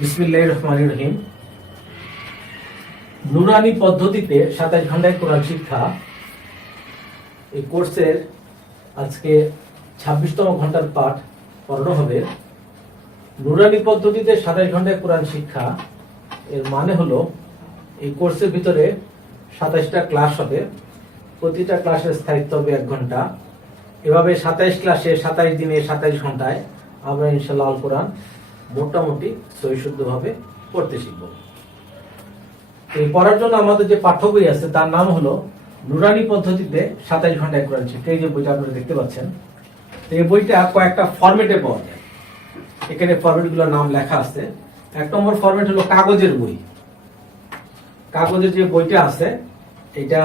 বিসমিল্লাহির রহমানির রহিম। নুরানি পদ্ধতিতে 27 ঘন্টায় কোরআন শিক্ষা, এই কোর্সের আজকে 26তম ঘন্টার পাঠ পড়ানো হবে। নুরানি পদ্ধতিতে 27 ঘন্টায় কোরআন শিক্ষা এর মানে হলো এই কোর্সের ভিতরে 27টা ক্লাস হবে, প্রতিটা ক্লাসের স্থায়িত্ব হবে 1 ঘন্টা। এভাবে 27 ক্লাসে 27 দিনে 27 ঘন্টায় আমরা ইনশাআল্লাহ আল কোরআন মোটামুটি সহিশুদ্ধভাবে পড়তে শিখব। এই পড়ার জন্য আমাদের যে পাঠ্য বই আছে তার নাম হলো নুরানি পদ্ধতিতে 27 ঘন্টায় কোরআন শিক্ষা। এই যে বইটা আপনারা দেখতে পাচ্ছেন, এই বইটা কয়েকটা ফরম্যাটে পাওয়া যায়। এখানে ফরম্যাটগুলোর নাম লেখা আছে। 1 নম্বর ফরম্যাট হলো কাগজের বই। কাগজের যে বইটা আছে এটা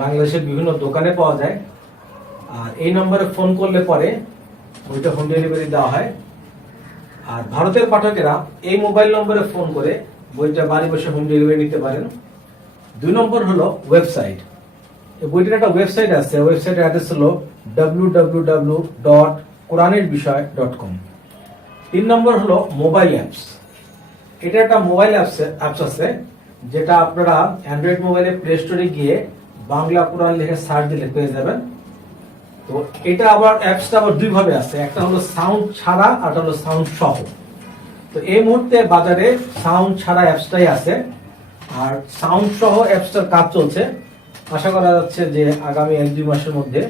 বাংলাদেশের বিভিন্ন দোকানে পাওয়া যায়। আর এই নম্বরে ফোন করলে পরে বইটা হোম ডেলিভারি দেওয়া হয়। আর ভারতের পাঠকেরা এই মোবাইল নম্বরে ফোন করে বইটা বাড়ি বসে হোম ডেলিভারি নিতে পারেন। 2 নম্বর হলো ওয়েবসাইট। এই বইটার একটা ওয়েবসাইট আছে, ওয়েবসাইটের অ্যাড্রেস হলো www.quranirvishoy.com। 3 নম্বর হলো মোবাইল অ্যাপস। এটা একটা মোবাইল অ্যাপস আছে যেটা আপনারা অ্যান্ড্রয়েড মোবাইলে প্লে স্টোরে গিয়ে বাংলা কোরআন লিখে সার্চ দিলে পেয়ে যাবেন। তো এটা আবার অ্যাপসটা আবার 2 ভাবে আছে, একটা হলো সাউন্ড ছাড়া আর একটা হলো সাউন্ড সহ। তো এই মুহূর্তে বাজারে সাউন্ড ছাড়া অ্যাপসটাই আছে, আর সাউন্ড সহ অ্যাপসটার কাজ চলছে। আশা করা যাচ্ছে যে আগামী 1-2 মাসের মধ্যে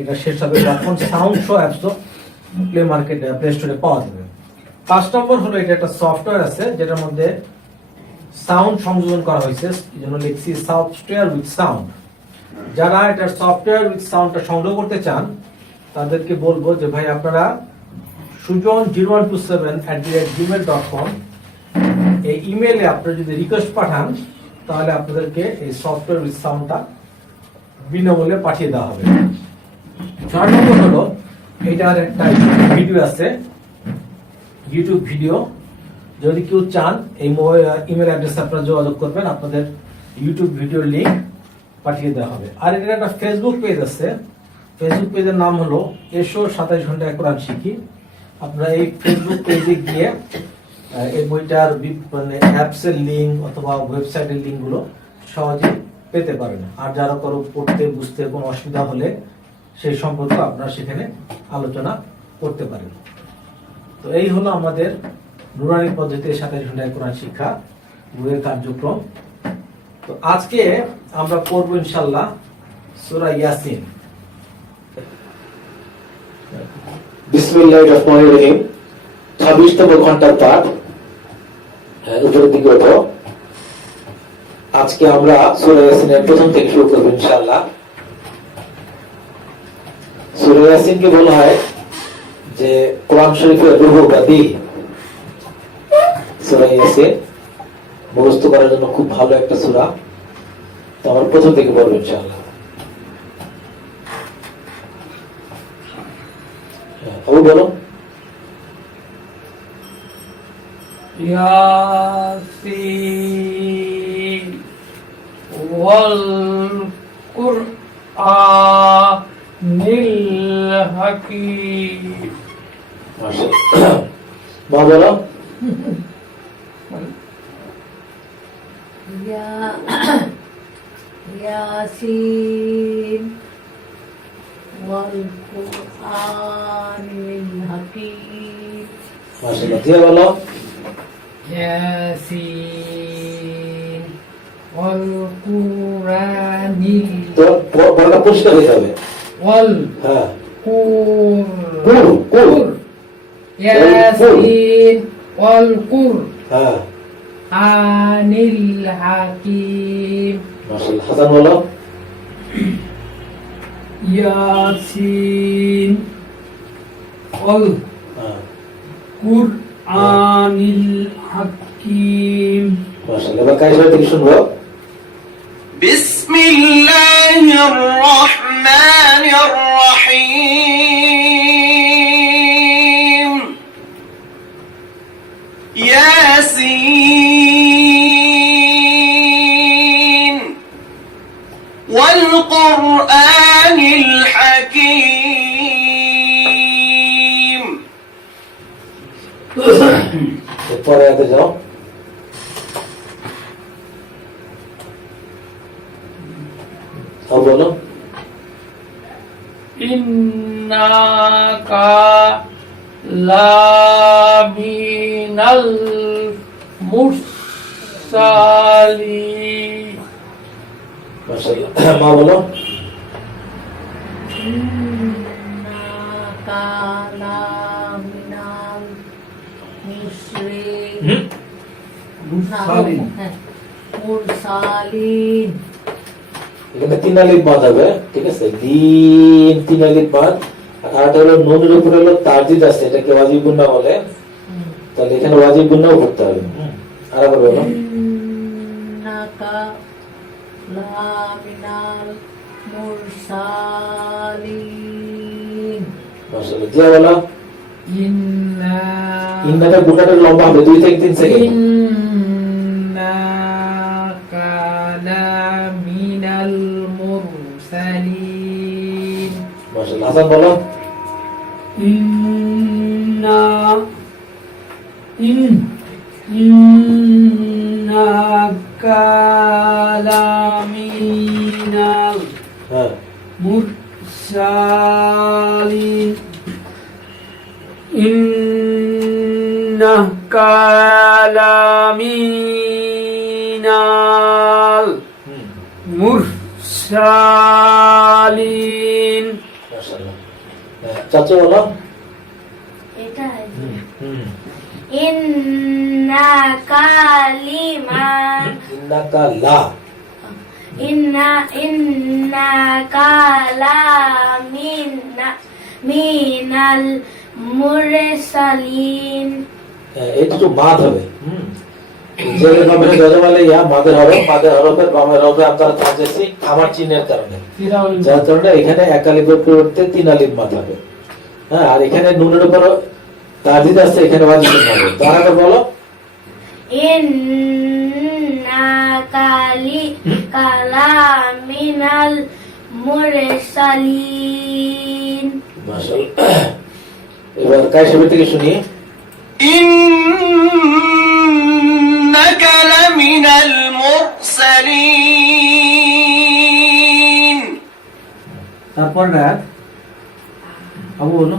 এটা শেষ হবে, তখন সাউন্ড সহ অ্যাপসও প্লে স্টোরে পাওয়া যাবে। 5 নম্বর হলো এটা একটা সফটওয়্যার আছে যেটার মধ্যে সাউন্ড সংযোজন করা হয়েছে, এই জন্য লিখছি সফটওয়্যার উইথ সাউন্ড। যারা এটার সফটওয়্যার উইথ সাউন্ডটা সংগ্রহ করতে চান তাদেরকে বলবো যে ভাই আপনারা sujon0127@gmail.com এই ইমেইলে আপনারা যদি রিকোয়েস্ট পাঠান তাহলে আপনাদেরকে এই সফটওয়্যার উইথ সাউন্ডটা বিনামূল্যে পাঠিয়ে দেওয়া হবে। 4 নম্বর হলো এটার একটা ভিডিও আছে, ইউটিউব ভিডিও। যদি কেউ চান এই ইমেল অ্যাড্রেসে আপনারা যোগাযোগ করবেন, আপনাদের ইউটিউব ভিডিওর লিংক পাঠিয়ে দেওয়া হবে। আর এটা একটা ফেসবুক পেজ আছে, ফেসবুক পেজের নাম হলো এসো 27 ঘন্টায় কোরআন শিখি। আপনারা এই ফেসবুক পেজে গিয়ে এই বইটার মানে অ্যাপসের লিংক অথবা ওয়েবসাইটের লিংক গুলো সহজে পেতে পারেন। আর যারা কারো পড়তে বুঝতে কোনো অসুবিধা হলে সেই সম্পর্কে আপনারা সেখানে আলোচনা করতে পারেন। তো এই হলো আমাদের নুরানি পদ্ধতিতে 27 ঘন্টায় কোরআন শিক্ষা বইয়ের কার্যক্রম। তো আজকে আমরা পড়ব ইনশাআল্লাহ সূরা ইয়াসিন। বিসমিল্লাহির রহমানির রহিম। 26তম ঘন্টার পাঠ, উপরের দিকে ওঠো। আজকে আমরা সূরা ইয়াসিনের প্রথম থেকে শুরু করব ইনশাআল্লাহ। সূরা ইয়াসিনকে বলা হয় যে কোরআন শরীফের রূহ বা দিল। সূরা ইয়াসিন মুখস্থ করার জন্য খুব ভালো একটা সূরা। তো আমরা প্রথম থেকে পড়ব ইনশাআল্লাহ। আবু বলো। ইয়াসিন ওয়াল কুরআনিল হাকীম। মাশাআল্লাহ। মা বলো। ইয়াসিন ওয়াল কুরআনিল হাকীম। মাশাআল্লাহ। দিয়া বলো। ইয়াসিন ওয়াল কুরআনিল তো বড়টা পরিষ্কার হয়ে যাবে। ওয়াল হ্যাঁ। কুর ইয়াসিন ওয়াল হ্যাঁ। কুরআনিল হাকীম। মাশাআল্লাহ। হাসান বলো। ইয়াসিন ওয়াল হ্যাঁ। কুরআনিল হাকীম। মাশাআল্লাহ। এবার কায়সার থেকে শুনবো। বিসমিল্লাহির রহমানির রহিম। ইয়াসিন ওয়াল কুরআনিল হাকীম। এরপরে আয়াতে যাও। হ্যাঁ বলো। ইন্নাকা লামিনাল মুরসালিন মাশাআল্লাহ। মা বলো। إنك لمن المرسلين মুরসালিন এখানে 3 আলিফ বাদ হবে, ঠিক আছে? দিন 3 আলিফ বাদ, আর হলো নুনের উপরে হলো তারজিদ আছে, এটাকে ওয়াজিব গুন্না বলে। তাহলে এখানে ওয়াজিব গুন্নাও করতে হবে। আর আবার বলো। ইন্নাকা লামিনাল মুরসালিন মাশাআল্লাহ। দিয়া বলো। ইন্না ইন্নাটা গুন্নাটা লম্বা হবে 2 থেকে 3 সেকেন্ড। ইন্নাকা লামিনাল মুরসালিন মাশাআল্লাহ। হাসান বলো। ইন্নাকা লামিনাল হ্যাঁ মুরসালিন ইন্নাকা লামিনাল মুরসালিন মাশাআল্লাহ। হ্যাঁ, চাচু বলো। এটা হুম। ইন্নাকা লিমান ইন্নাকা লা। ইন্নাকা লামিনা মিনাল মুরসালিন হ্যাঁ, এটা একটু বাদ হবে। জেরের বামে গজমালে ইয়া মাদের হরফ, মাদের হরফের বামের হরফে আমরা থাকতেছি খামার চিহ্নের কারণে, যার কারণে এখানে এক আলিফের পরিবর্তে 3 আলিফ মাদ হবে। হ্যাঁ, আর এখানে নুনের উপর তারজিদ আছে, এখানে ওয়াজিব হবে। তার আগে বলো। ইন্নাকা লামিনাল মুরসালিন মাশাআল্লাহ। এবার কায়সাবের থেকে শুনি। إنك لمن المرسلين তারপর রাত আবু বলো।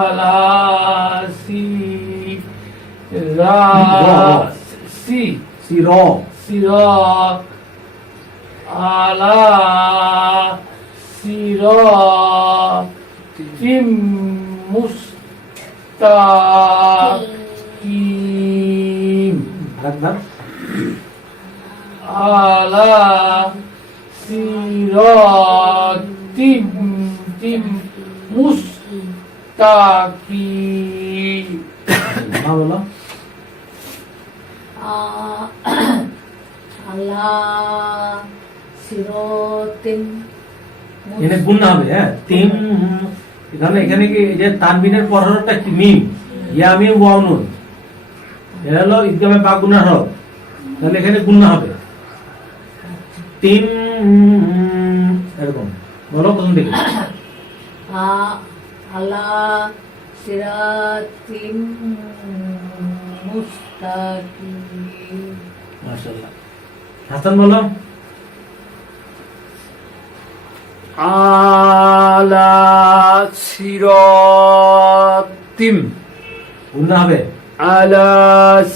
আলা সিরাত আলা সিরাতিম মুস্তাকিম আরেকবার। আলা সিরাতিম মুস্তাকিম মা বলো। আল্লাহ সিরাতিন এখানে গুণনা হবে। হ্যাঁ, তিন এখানে এখানে কি এই যে তানবিনের পর হরফটা কি? মিম, ইয়া মিম ওয়াও নুন। এটা হলো ইদগামে বা গুণার হরফ, তাহলে এখানে গুণনা হবে। তিন এরকম বলো প্রথম থেকে। আল্লাহ সিরাতিন মুস্তাকিম মাশাআল্লাহ। হাসান বলো। আলা সিরাতিম গুণনা হবে। আলা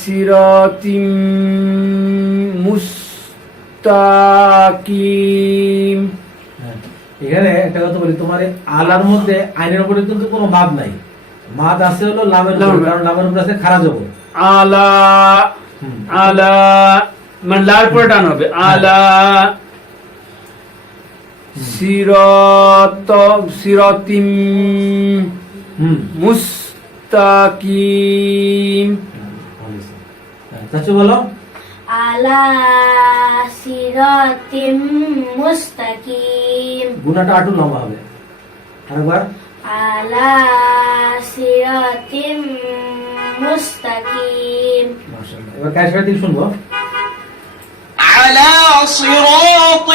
সিরাতিম মুস্তাকিম হ্যাঁ, এখানে একটা কথা বলি, তোমার এই আলার মধ্যে আইনের উপরে কিন্তু কোনো মাদ নাই। মাদ আছে হলো লামের উপরে, কারণ লামের উপরে আছে খারাজ হবে। আলা আলা মানে লাল পরে টান হবে। আলা সিরাতিম মুস্তাকিম চাচু বলো। আলা সিরাতিম মুস্তাকিম গুণাটা আটু লম্বা হবে। আরেকবার। আলা সিরাতিম মুস্তাকিম মাশাআল্লাহ। এবার কায়সার থেকে শুনবো। على صراط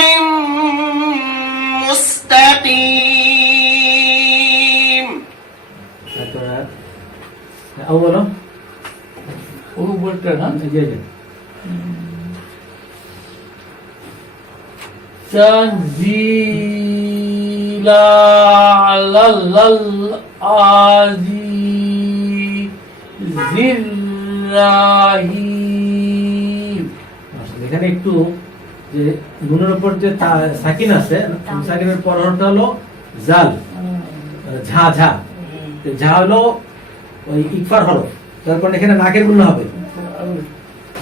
مستقيم আবু বলো উপরটা না জি জি তানজিলা আলাল আজিজির রাহিম। এখানে একটু যে নুনের উপর যে সাকিন আছে, সাকিনের পর হরফটা হলো জাল, ঝা ঝা, তো ঝা হলো ওই ইকফার হরফ, তার কারণে এখানে নাকের গুণ হবে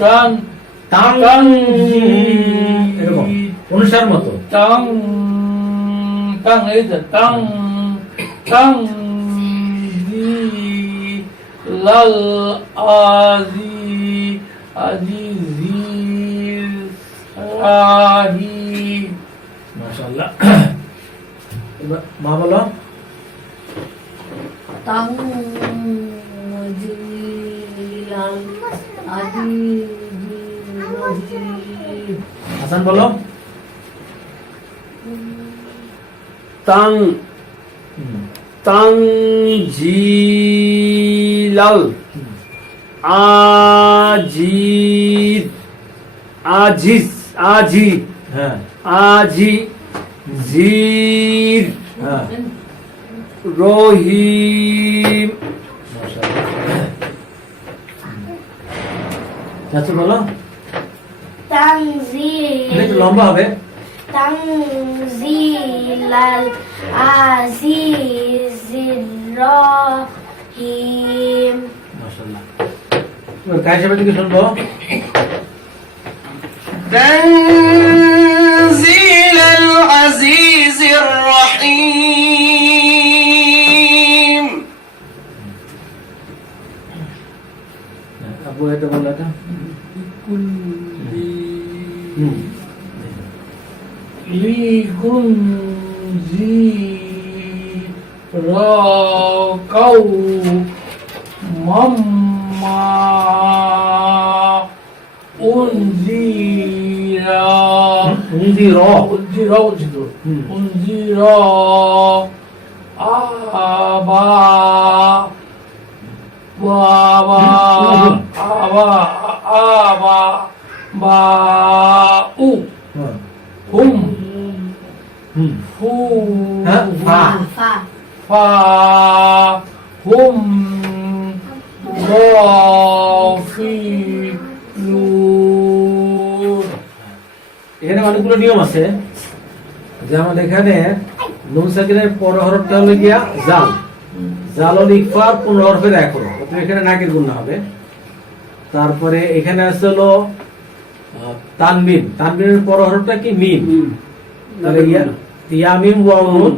তাং তাং, এরকম অনুসার মতো। তাং তাং এই যে তাং তাং লাল আজিজির রাহিম। মাশাআল্লাহ। এবার মা বলো তানজিলাল আজিজির হাসান বলো তাং তানজিলাল আজিজ আজিজ আজি হ্যাঁ আজি জির হ্যাঁ রহিম। মাশাআল্লাহ। চাচু বলো, তানজিল একটু লম্বা হবে। তানজিলাল আজিজির রহিম। মাশাআল্লাহ। এবার কায়েস সাহেবের দিকে শুনবো। تنزيل العزيز الرحيم আবু এটা বলো এটা। লিকুনজিরাকাউ মাম্মা উনজিরা উনজিরা উনজিরা উনজিরা আবা বাবা আবা আবা বা উ হ্যাঁ হুম হুম ফু হ্যাঁ ফা ফা ফা হুম গাফিলুন। এখানে অনেকগুলো নিয়ম আছে। যেমন এখানে নুন সাকিনের পর হরফটা হলো গিয়া জাল, জাল হলো ইকফার 15 হরফের এক হরফ, অতএব এখানে নাকের গুণ হবে। তারপরে এখানে আছে হলো তানবিন, তানবিনের পর হরফটা কি মিম, তাহলে ইয়া মিম ওয়াও নুন,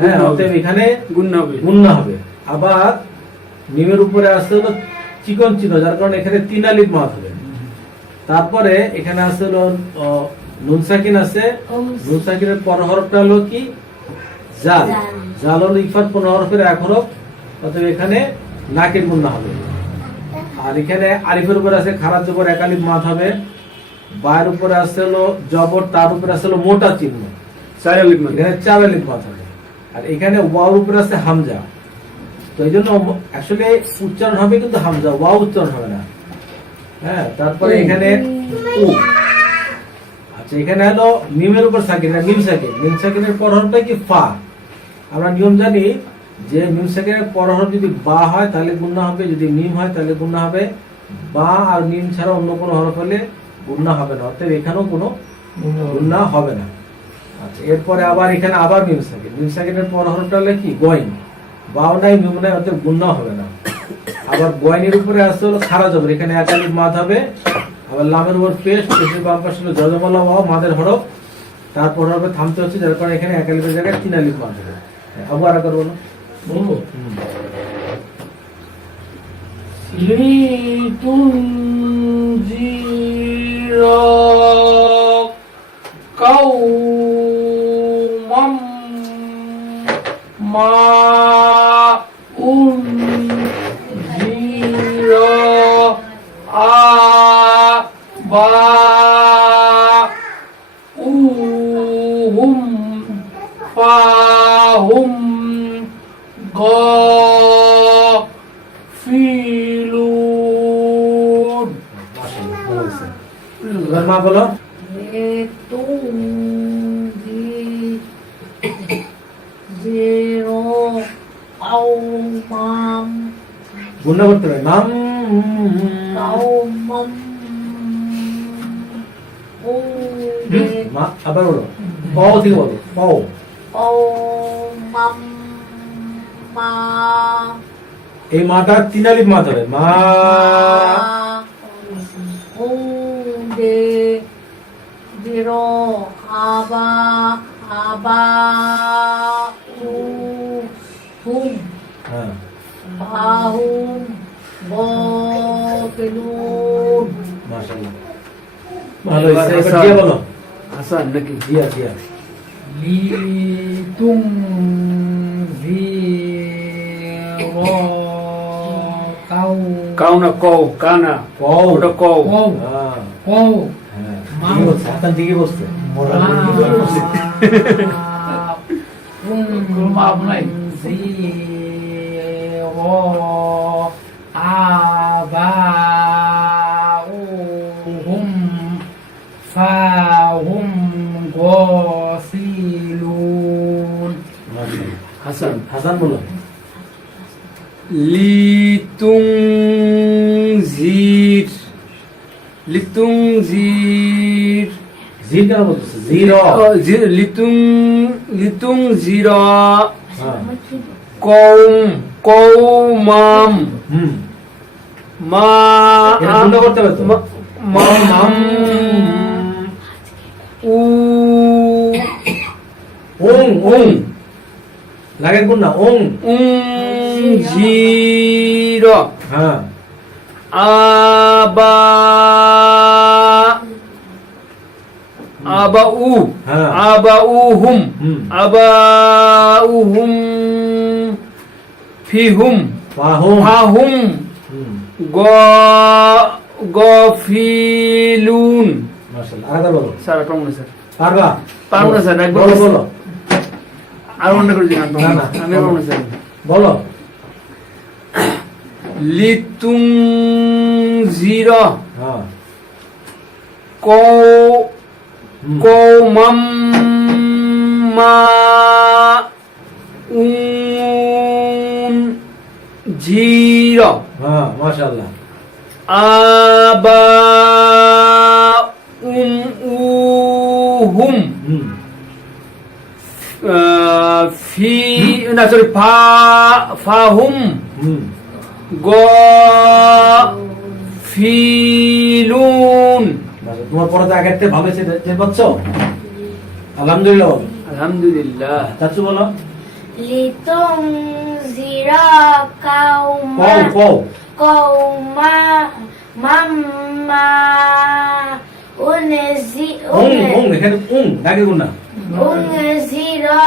হ্যাঁ অতএব এখানে গুণ হবে গুণ হবে। আবার মিমের উপরে আছে হলো চিকন চিহ্ন, যার কারণে এখানে 3 আলিফ মাদ হবে। তারপরে এখানে আছে হলো নুন সাকিন আছে, নুন সাকিনের পর হরফটা হলো কি জাল, জাল হলো ইকফার 15 হরফের এক হরফ, অতএব এখানে নাকের গুণ হবে। আর এখানে আলিফের উপরে আছে খারাপ জবর এক আলিফ মাদ হবে, বায়ের উপরে আছে হলো জবর, তার উপরে আছে হলো মোটা চিহ্ন, এখানে 4 আলিফ মাদ হবে। আর এখানে ওয়াওর উপরে আছে হামজা, তো এই জন্য আসলে উচ্চারণ হবে কিন্তু হামজা, ওয়াও উচ্চারণ হবে না। হ্যাঁ তারপরে এখানে উ, আচ্ছা এখানে হলো মিমের উপর সাকিন, মিম সাকিন, মিম সাকিনের পর হরফটা কি ফা। আমরা নিয়ম জানি যে মিম সাকিনের পর হরফ যদি বা হয় তাহলে গুণনা হবে, যদি মিম হয় তাহলে গুণনা হবে, বা আর মিম ছাড়া অন্য কোনো হরফ হলে গুণনা হবে না, অর্থাৎ এখানেও কোনো গুণনা হবে না। আচ্ছা এরপরে আবার এখানে আবার মিম সাকিন, মিম সাকিনের পর হরফটা হলে কি গয়ন, বাও নাই মিম নাই, অর্থাৎ গুণনা হবে না। আবার গয়নের উপরে আসতে হলো খারা জবর, এখানে এক আলিফ মাদ হবে। আবার লামের উপর পেশ, পেশের বাম পাশে হলো জজমালা ওয়াও মাদের হরফ, তারপর হবে থামতে হচ্ছে, যার কারণে এখানে এক আলিফের জায়গায় 3 আলিফ মাদ হবে। আবু আর একবার বলো। বলবো লিতুনজিরা কাউমাম মা উনজিরা আবা উহুম ফাহুম গফিলুন। মাশাআল্লাহ, ভালো হয়েছে। এবার মা বলো। লিতুম জিরো কাউমাম গুণা করতে হবে মাম কাউমাম মা আবার বলো ক থেকে বলো ক কাউমাম মা এই মাটা তিন আলিফ মা ধরে মা দে জিরো আবা আবা হুম হ্যাঁ বাহুম বকেলুন মাশাআল্লাহ ভালো হয়েছে। এবার দিয়া বলো। হাসান নাকি? দিয়া দিয়া লিতুম জিরো কাউ না কও কানা কও ওটা কও হ্যাঁ কও হ্যাঁ ঠিকই বলছে, হাসান ঠিকই বলছে। মোরা ঠিকই বলছে। মাপ নাই জিরো আবাউহুম ফাহুম গফিলুন। মাশাআল্লাহ। হাসান হাসান বলো। লিতুংজির লিতুংজির জির কেন বলতেছে জিরো লিতুংজির হ্যাঁ কৌমাম হুম মা এটা গুণা করতে হবে তো মাম উ ওং ওং লাগে গুণা ওং জির হ্যাঁ আবা আবাউ হ্যাঁ। আবাউহুম হুম। আবাউহুম ফিহুম ফাহুম ফাহুম হুম গফিলুন। মাশাআল্লাহ আরেকবার বলো স্যার পারবো না স্যার পারবা পারবো না স্যার, একবার বলো বলো। বলো আর মনে করে দিন না, না। আমি পারবো না স্যার। বলো লিতুংজির হ্যাঁ হুম। কৌমাম মা জির হ্যাঁ মাশাআল্লাহ আবা উহুম হুম ফি না সরি ফাহুম হুম গফিলুন। মাশাআল্লাহ তোমার পড়াতে আগের থেকে ভালো হয়েছে দেখতে পাচ্ছ আলহামদুলিল্লাহ বলো আলহামদুলিল্লাহ। চাচু বলো লিতুম জিরো কাউমা কও কাউমা মাম্মা উনজি ওং ওং এখানে ওং লাগে গুণা জিরো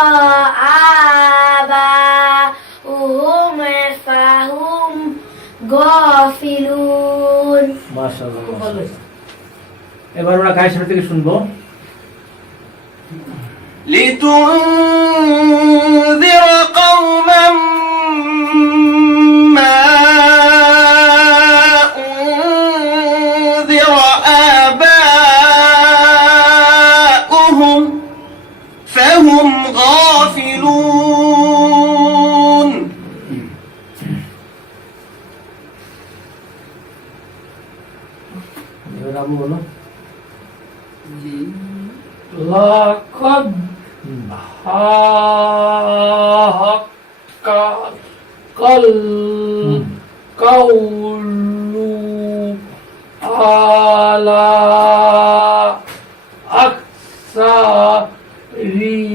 আবা উহুম ফাহুম গফিলুন। মাশাআল্লাহ মাশাআল্লাহ। এবার আমরা কায়েসার থেকে শুনবো لتنذر قوما ما أنذر آباؤهم فهم غافلون এবার আবু বলো লাকাদ হুম হাক্কাল হুম কাউলু আলা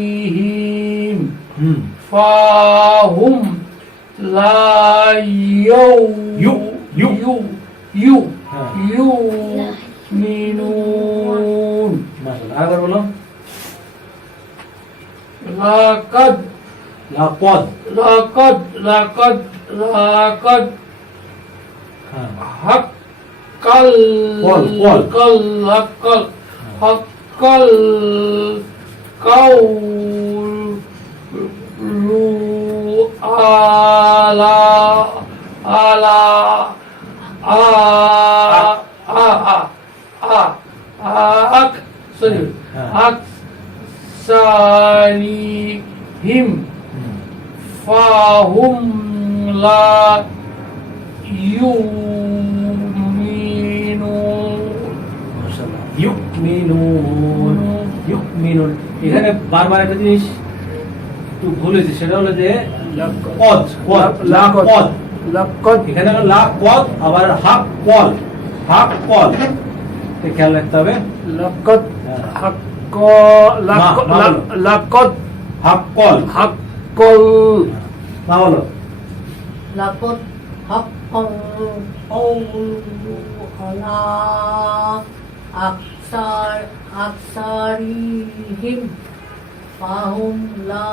আকসারিহিম হুম ফাহুম লা ইউ হ্যাঁ মিনুন। মাশাআল্লাহ আরেকবার বলো লাকাদ লাপদ লাকাদ লাকাদ লাকাদ হ্যাঁ হাক্কাল কল। হাক্কাল হাক্কাল কাউলু আলা sorry, হ্যাঁ। أكثرهم فهم لا يؤمنون মাশাআল্লাহ। ইউমিনুন। এখানে বারবার একটা জিনিস একটু ভুল হয়েছে, সেটা হলো যে কদ, লা কদ। লাকাদ এখানে আবার লা কদ, আবার হাক কল, হাক কল, এটা খেয়াল রাখতে হবে। লাকাদ হ্যাঁ। হাক্ক মা বলো। লাকাদ হাক কল, হাক্কল মা বলো। لقد حق القول على أكثرهم فهم لا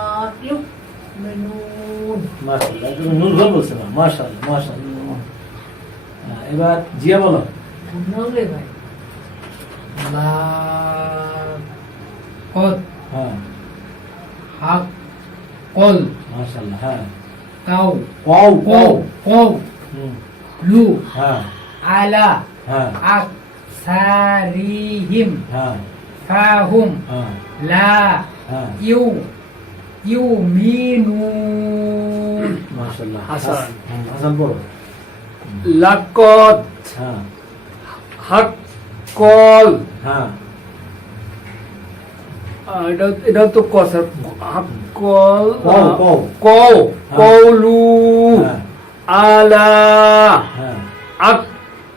يؤمنون মাশাআল্লাহ, তুমি নূর ভুল বলছো না। মাশাআল্লাহ, মাশাআল্লাহ। হ্যাঁ, এবার জিয়া বলো। نغلي ভাই لقد হ্যাঁ, حق মাশাআল্লাহ। হ্যাঁ, القول কও কও। হুম, হ্যাঁ, على হ্যাঁ, أكثرهم হ্যাঁ, فهم হ্যাঁ, لا হ্যাঁ, يؤمنون মাশাআল্লাহ। হাসান। হাসান বলো। লাকাদ হ্যাঁ, হাক্কল হ্যাঁ, এটা তো কসর হাক্কল কও কও। কও হ্যাঁ। কওলু হ্যাঁ, আলা হ্যাঁ,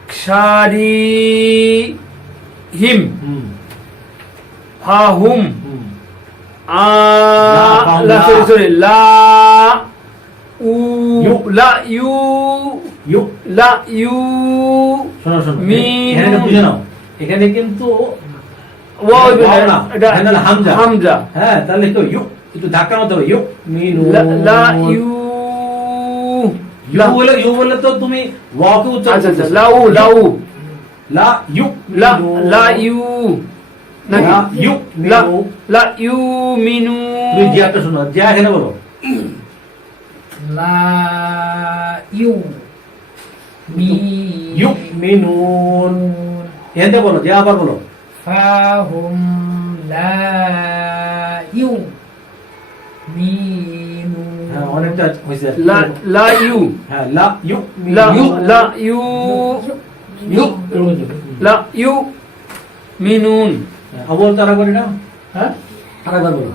আকসারিহিম হুম, ফাহুম হুম, লা লা। সরি লা উ ইউ। লা ইউ ইউ। লা ইউ শোনো শোনো, মিনুন। এখানে এটা বুঝে নাও। এখানে কিন্তু ওয়াও ওয়াও না, এটা এখানে হলো হামজা। হামজা হ্যাঁ, তাহলে তো ইউ একটু ধাক্কা মতো হবে। ইউ মিনু লা ইউ ইউ বলে তো তুমি ওয়াকে উচ্চারণ আচ্ছা আচ্ছা করতেছো। লাউ লাউ লা ইউ লা মিনু। লা ইউ নাকি লা ইউ লা মিনু। লা ইউ মিনু তুমি জিয়াটা শোনো, জিয়া এখানে বলো। لا ইউ মিনুন। এখানে বলো, জিয়া আবার বলো। فهم لا يؤمنون হ্যাঁ, অনেকটা হয়েছে। লা লা ইউ হ্যাঁ, লা ইউ লা মিনু। লা ইউ ইউ। লা ইউ মিনুন হ্যাঁ, আবার তারা করি না। হ্যাঁ, আরেকবার বলো।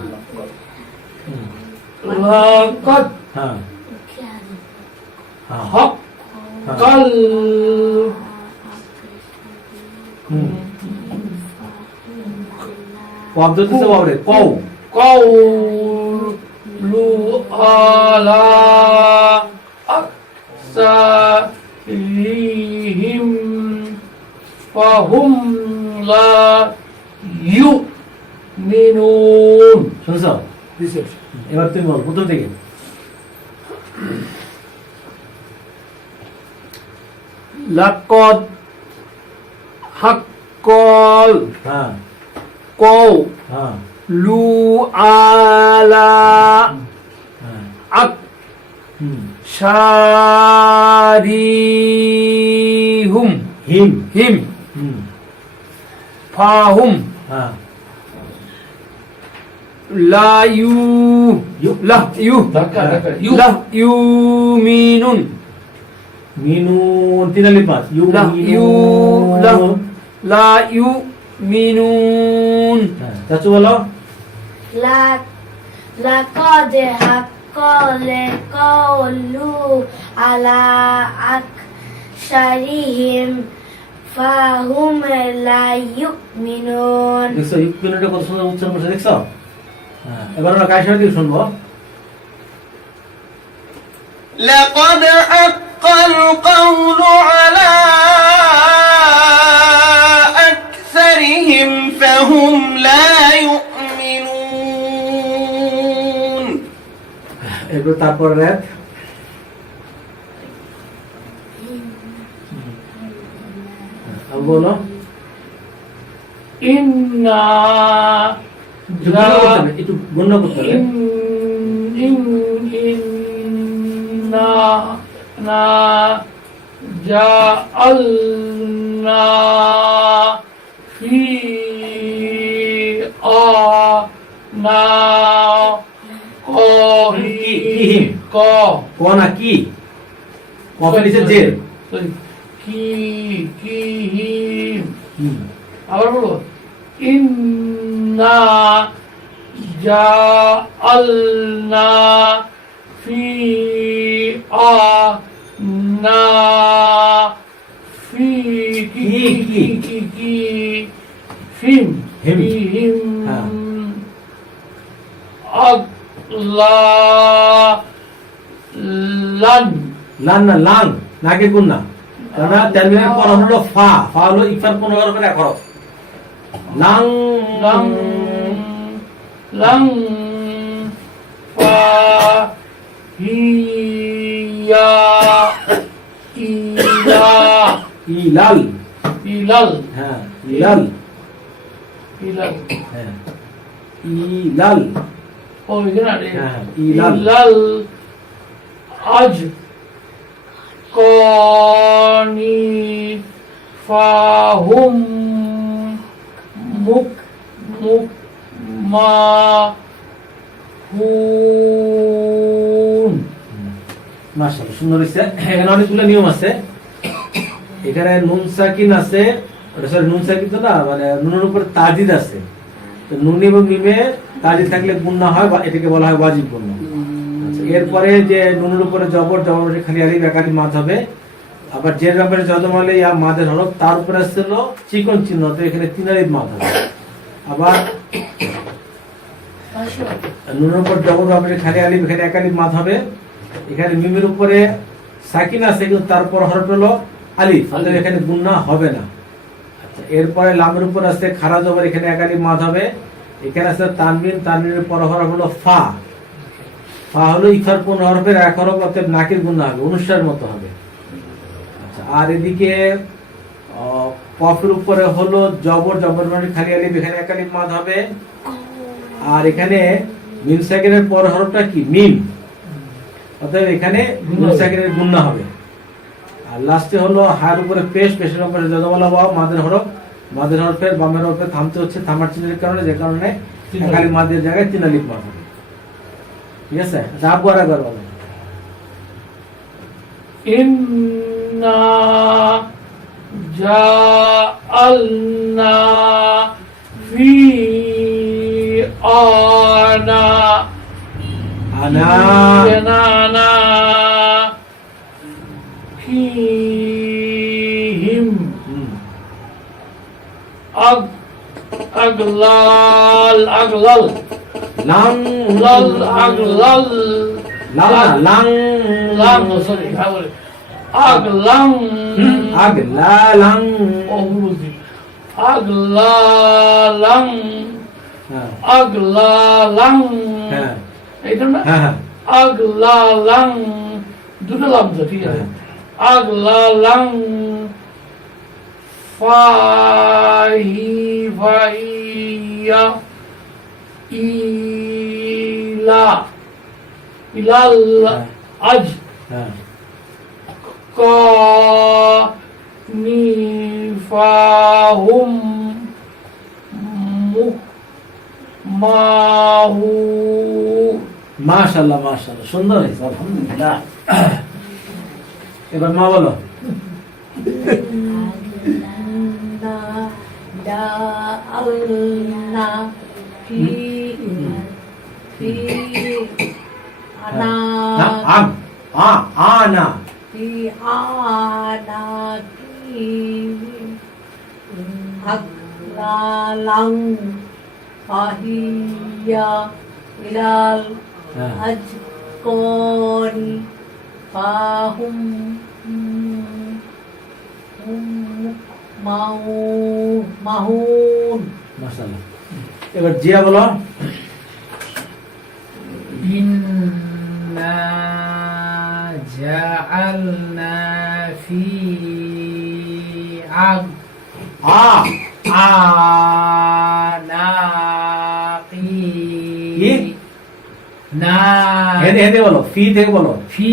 لقد হ্যাঁ, হ্যাঁ, حق হুম। পদ্ধতি সব হবে কও। القول على أكثرهم فهم لا يؤمنون শুনছো? এবার তুমি বল প্রথম থেকে। লাকাদ হাক্কল হ্যাঁ, কও হ্যাঁ, লু আলা হ্যাঁ, আক হুম, শারিহুম হিম, হিম হুম, ফাহুম হ্যাঁ, লা ইউ ইউ। লা ইউ ইউ। লা ইউ মিনুন মিনুন তিন আলিফ মাছ। ইউ লা ইউ লা মিনুন। লা ইউ মিনুন হ্যাঁ, চাচু বলো। لقد حق القول على أكثرهم فهم لا يؤمنون দেখছো ইউক্রেনটা কত সুন্দর উচ্চারণ করছে, দেখছো? হ্যাঁ, এবার আমরা কায়সার দিকে শুনবো। لقد حق القول على أكثرهم فهم لا يؤمنون এরপর তারপর রাত বলো। إنا একটু গণ্য করতে হবে। إنا جعلنا في কোনা কি কফের নিচে জের আবার বলো ইন্না জাআলনা ফি আনা ফি কি ফিম হিম। হিম হ্যাঁ। লান লান না লাং নাকে গুন্না কারণ তানবিনের পর হলো ফা ফা হলো ইফার 15 হরফের এক হরফ লাং লাং লাং ফা হিয়া ইলা ইলাল ইলাল হ্যাঁ ইলাল ইলাল হ্যাঁ ইলাল ও এখানে হ্যাঁ, ইলাল। ইলাল আজ কনি ফাহুম মুক মুক মা হুন মাশাআল্লাহ সুন্দর হইছে এখানে অনেকগুলো নিয়ম আছে এখানে নুন সাকিন আছে ওটা সরি নুন সাকিন তো না মানে নুনের উপর তাজিদ আছে তো নুন এবং মিমে তাজিদ থাকলে গুণনা হয় বা এটাকে বলা হয় ওয়াজিব গুণনা আচ্ছা এরপরে যে নুনের উপরে জবর জবর খালি আলিফ একালি মাদ হবে আবার যে ব্যাপারে যজমালে ইয়া মাদের হরফ তার উপরে আছে হলো চিকন চিহ্ন তো এখানে তিন আলিফ মাদ হবে আবার নুনের উপর জবর ব্যাপারে খালি আলিফ এখানে একালি মাদ হবে এখানে মিমের উপরে সাকিন আছে কিন্তু তারপর হরফ হলো আলিফ অতএব এখানে গুণনা হবে না আচ্ছা এরপরে লামের উপর আছে খারা জবর এখানে এক আলিফ মাদ হবে এখানে আছে তানবিন তানবিনের পর হরফ হলো ফা ফা হলো ইফার 15 হরফের এক হরফ অতএব নাকির গুণনা হবে অনুষ্ঠানের মতো হবে আচ্ছা আর এদিকে কফের উপরে হলো জবর জবর মানে খালি আলিফ এখানে এক আলিফ মাদ হবে আর এখানে মিম সাকিনের পর হরফটা কি মিম অতএব এখানে মিম সাকিনের গুণনা হবে আর লাস্টে হলো হার উপরে পেশ পেশের উপরে যজমালা ওয়াও মাদের হরফের বামের হরফে থামতে হচ্ছে থামার চিহ্নের কারণে যে কারণে একালি মাদের জায়গায় তিন আলিফ মাদ হবে ঠিক আছে আচ্ছা আবু আর একবার বলেন ইন্না জাআলনা ফি আনা আনা জানানা ফিহিম আগলাল আগলাল লাং লাল আগলাল লাং লাম সরি আগলাম আগলালাং ওহুজি আগলালাম হ্যাঁ আগলালাম হ্যাঁ এইটা না হ্যাঁ আগলালাম দুটো লাম তো ঠিক আছে আগলালাম ফাইয়া ইলা ইলাল আজ হ্যাঁ কনি ফাহুম মুক মাহু মাশাআল্লাহ মাশাআল্লাহ সুন্দর হয়েছে আলহামদুলিল্লাহ এবার মা বলো জাআলনা ফি আনা না আম আনা ফি আনা কি আগলালাং ফাহিয়া ইলাল হ্যাঁ আজকনি ফাহুম মাহুন মাশাআল্লাহ এবার জিয়া বলো إنا جعلنا في أعناقي না হেদে হেদে বলো ফি থেকে বলো ফি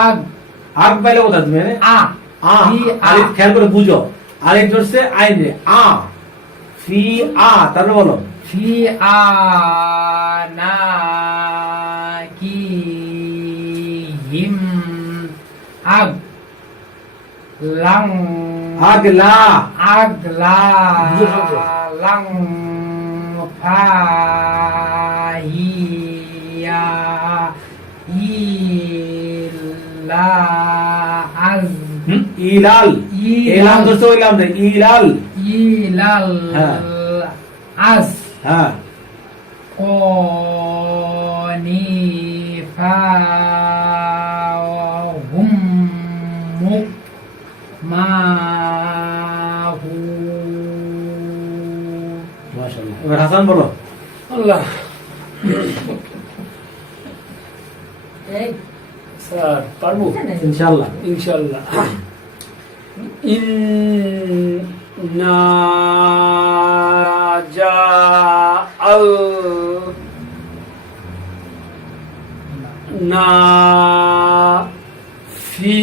আগ আগ পাইলে কোথা তুমি আ আ আলিফ খেয়াল করে বুঝো, আলিফ ধরছে আইনে আ ফি আ, তারপরে বলো في أعناقهم আগলা أغلالا فهي إلى ইলাল, ইলাম ধরছে ইলাম না, ইলাল, إلى ها. হ্যাঁ فهم ماهون মাশাআল্লাহ। এবার হাসান বলো। আল্লাহ স্যার পারবো ইনশাআল্লাহ। ইনশাআল্লাহ। ইন্না জাআল না ফি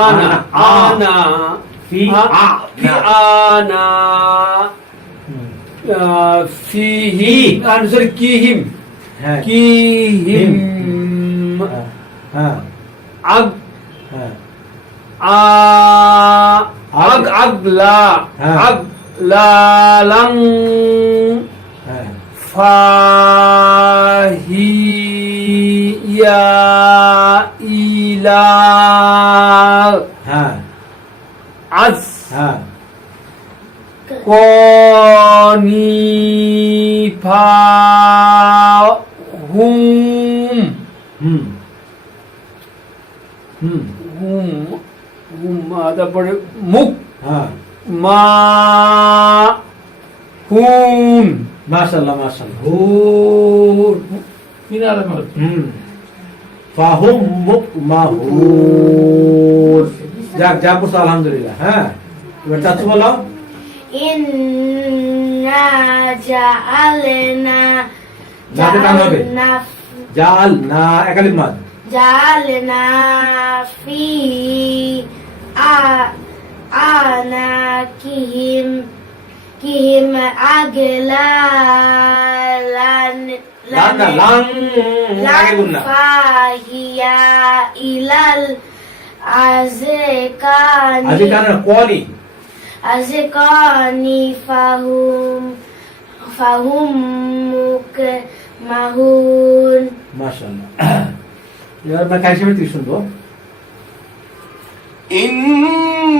আনা ফি ফি আনা ফিহি সরি কিহিম হ্যাঁ কিহিম হ্যাঁ আগ হ্যাঁ আগলা হ্যাঁ। আগলালাং হ্যাঁ ফাহিয়া ইলা হ্যাঁ আজ হ্যাঁ কনিফা হুম হুম হুম হুম হুম তারপরে মুখ হ্যাঁ মা হুন মাশাআল্লাহ মাশাআল্লাহ। কিনারে মারো। ফাহুম মুকমাহুন। যাক যা করছো আলহামদুলিল্লাহ। হ্যাঁ এবার চাচু বলো। ইন্না জাআলনা যাতে টান হবে। জাল না একালিফ মাদ। জাআলনা ফি আনাকিহিম আগলালান লান না লাং আগে গুণ না। ফাহিয়া ইলাল আযকানি আজকে কানে না কোয়ানি। আযকানি ফাহুম মুকমাহুন। মাশাআল্লাহ। এবার আমরা কাইসে থেকে শুনবো।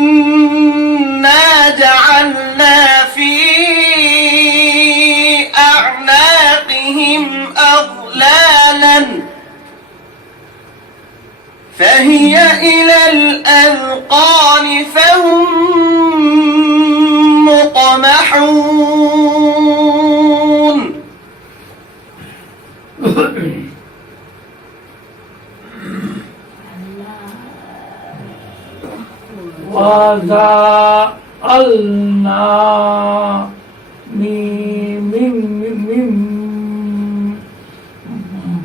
إنا جعلنا في أعناقهم أغلالا فهي إلى الأذقان فهم مقمحون وجعلنا من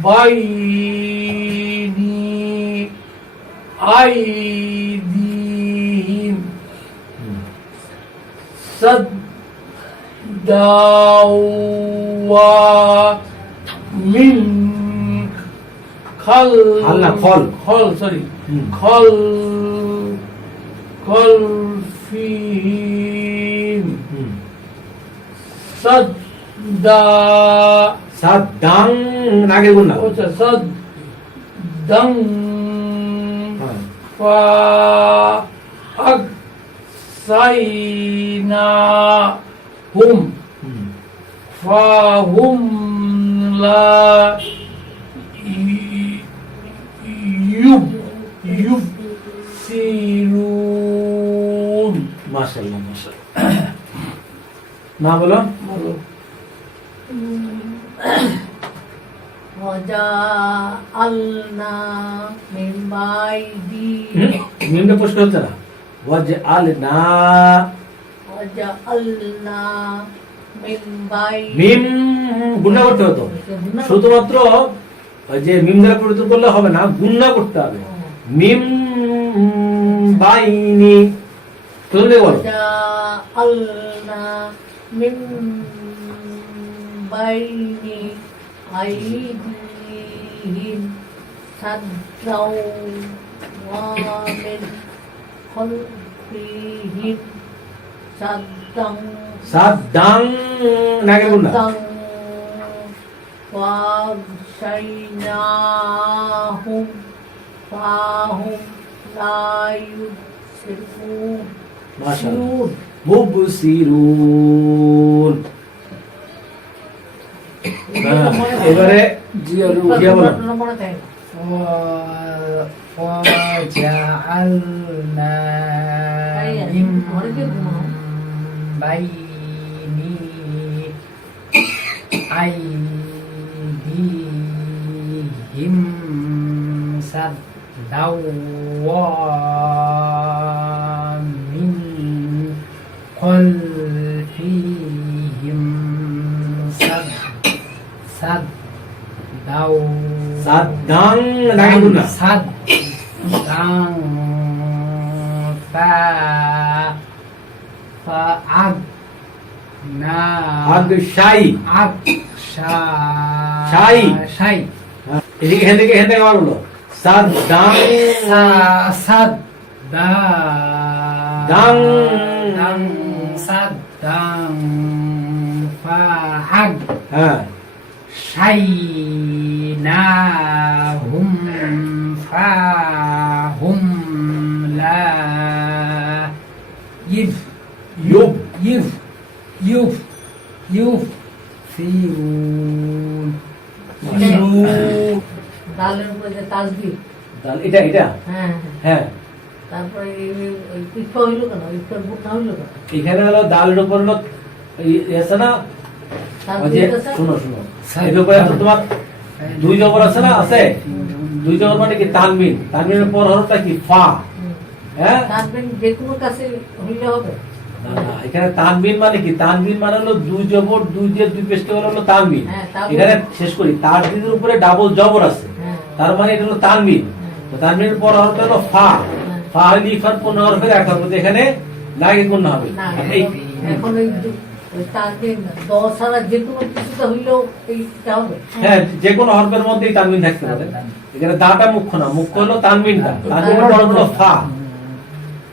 بين أيديهم سدا ومن হাল্লা খল। sorry হুম। خلفهم হুম। صدا সাদাং আগে গুণ না। صدا হ্যাঁ فأغسيناهم হুম। فهم لا يبصرون. মাশাআল্লাহ মাশাআল্লাহ। না বলো। وجعلنا من بعدهم মিমটা প্রশ্ন হচ্ছে না। ওয়াজআলনা وجعلنا من بعدهم মিম গুণা করতে হতো। শুধুমাত্র ওই যে মিম দ্বারা পরিবর্তন করলে হবে না, গুণনা করতে হবে। মিম বাইনি, তুমি বলো وجعلنا من بين أيديهم سدا ومن خلفهم سدا সাদ্দাং নাগের গুণনা, سدا وأغشيناهم فهم لا يبصرون মাশাআল্লাহ, মুবসিরুন। এবারে জিয়া বলো। মনে থাকে না। وجعلنا من بين أيديهم سدا ومن خلفهم سدا সাদ্দাং নাগের গুণনা, সাদ্দাং فأغنى আগশাই, শাই। শাই এদিকে এখান থেকে আবার বলো, সাদ্দাং সাদ্দাং সাদ্দাং ফাআগ হ্যাঁ শাইনাহুম ফাহুম লা ইউব ইউফসিরুন ডালের উপরে যে তাসবিহ, এটা এটা হ্যাঁ হ্যাঁ, তারপরে ইফা হইলো কেন, ইফার বুকটা হইলো কেন, এখানে হলো দালের উপর হলো আছে না, ওই যে শুনো শুনো, এর উপরে এখন তোমার দুই জবর আছে না, আছে দুই জবর মানে কি তানবিন, তানবিনের পর হরফটা কি ফা, হ্যাঁ তাসবিহ যে কোনো কাছে হইলে হবে। এখানে তানবিন মানে কি, তানবিন মানে হলো দুই জবর দুই দিয়ে দুই পেশকে হলো তানবিন। হ্যাঁ, তারপর- এখানে শেষ করি, তানবিনের উপরে ডাবল জবর আছে, হ্যাঁ। তার মানে এটা হলো তানবিন। তো তানবিনের পর হরফটা হলো ফা, ফা হইলে ইফার পূর্ণ হরফের এক হরফ, এখানে লাগে কোন হবে না, এই এখন ওই তাসবিহ দশ ছাড়া যে কোনো কিছুতে হইলেও এইটা হবে। হ্যাঁ, যে কোনো হরফের মধ্যেই তানবিন থাকতে পারে। এখানে দাটা মুখ্য না, মুখ্য হলো তানবিনটা, তানবিনের পর হলো ফা,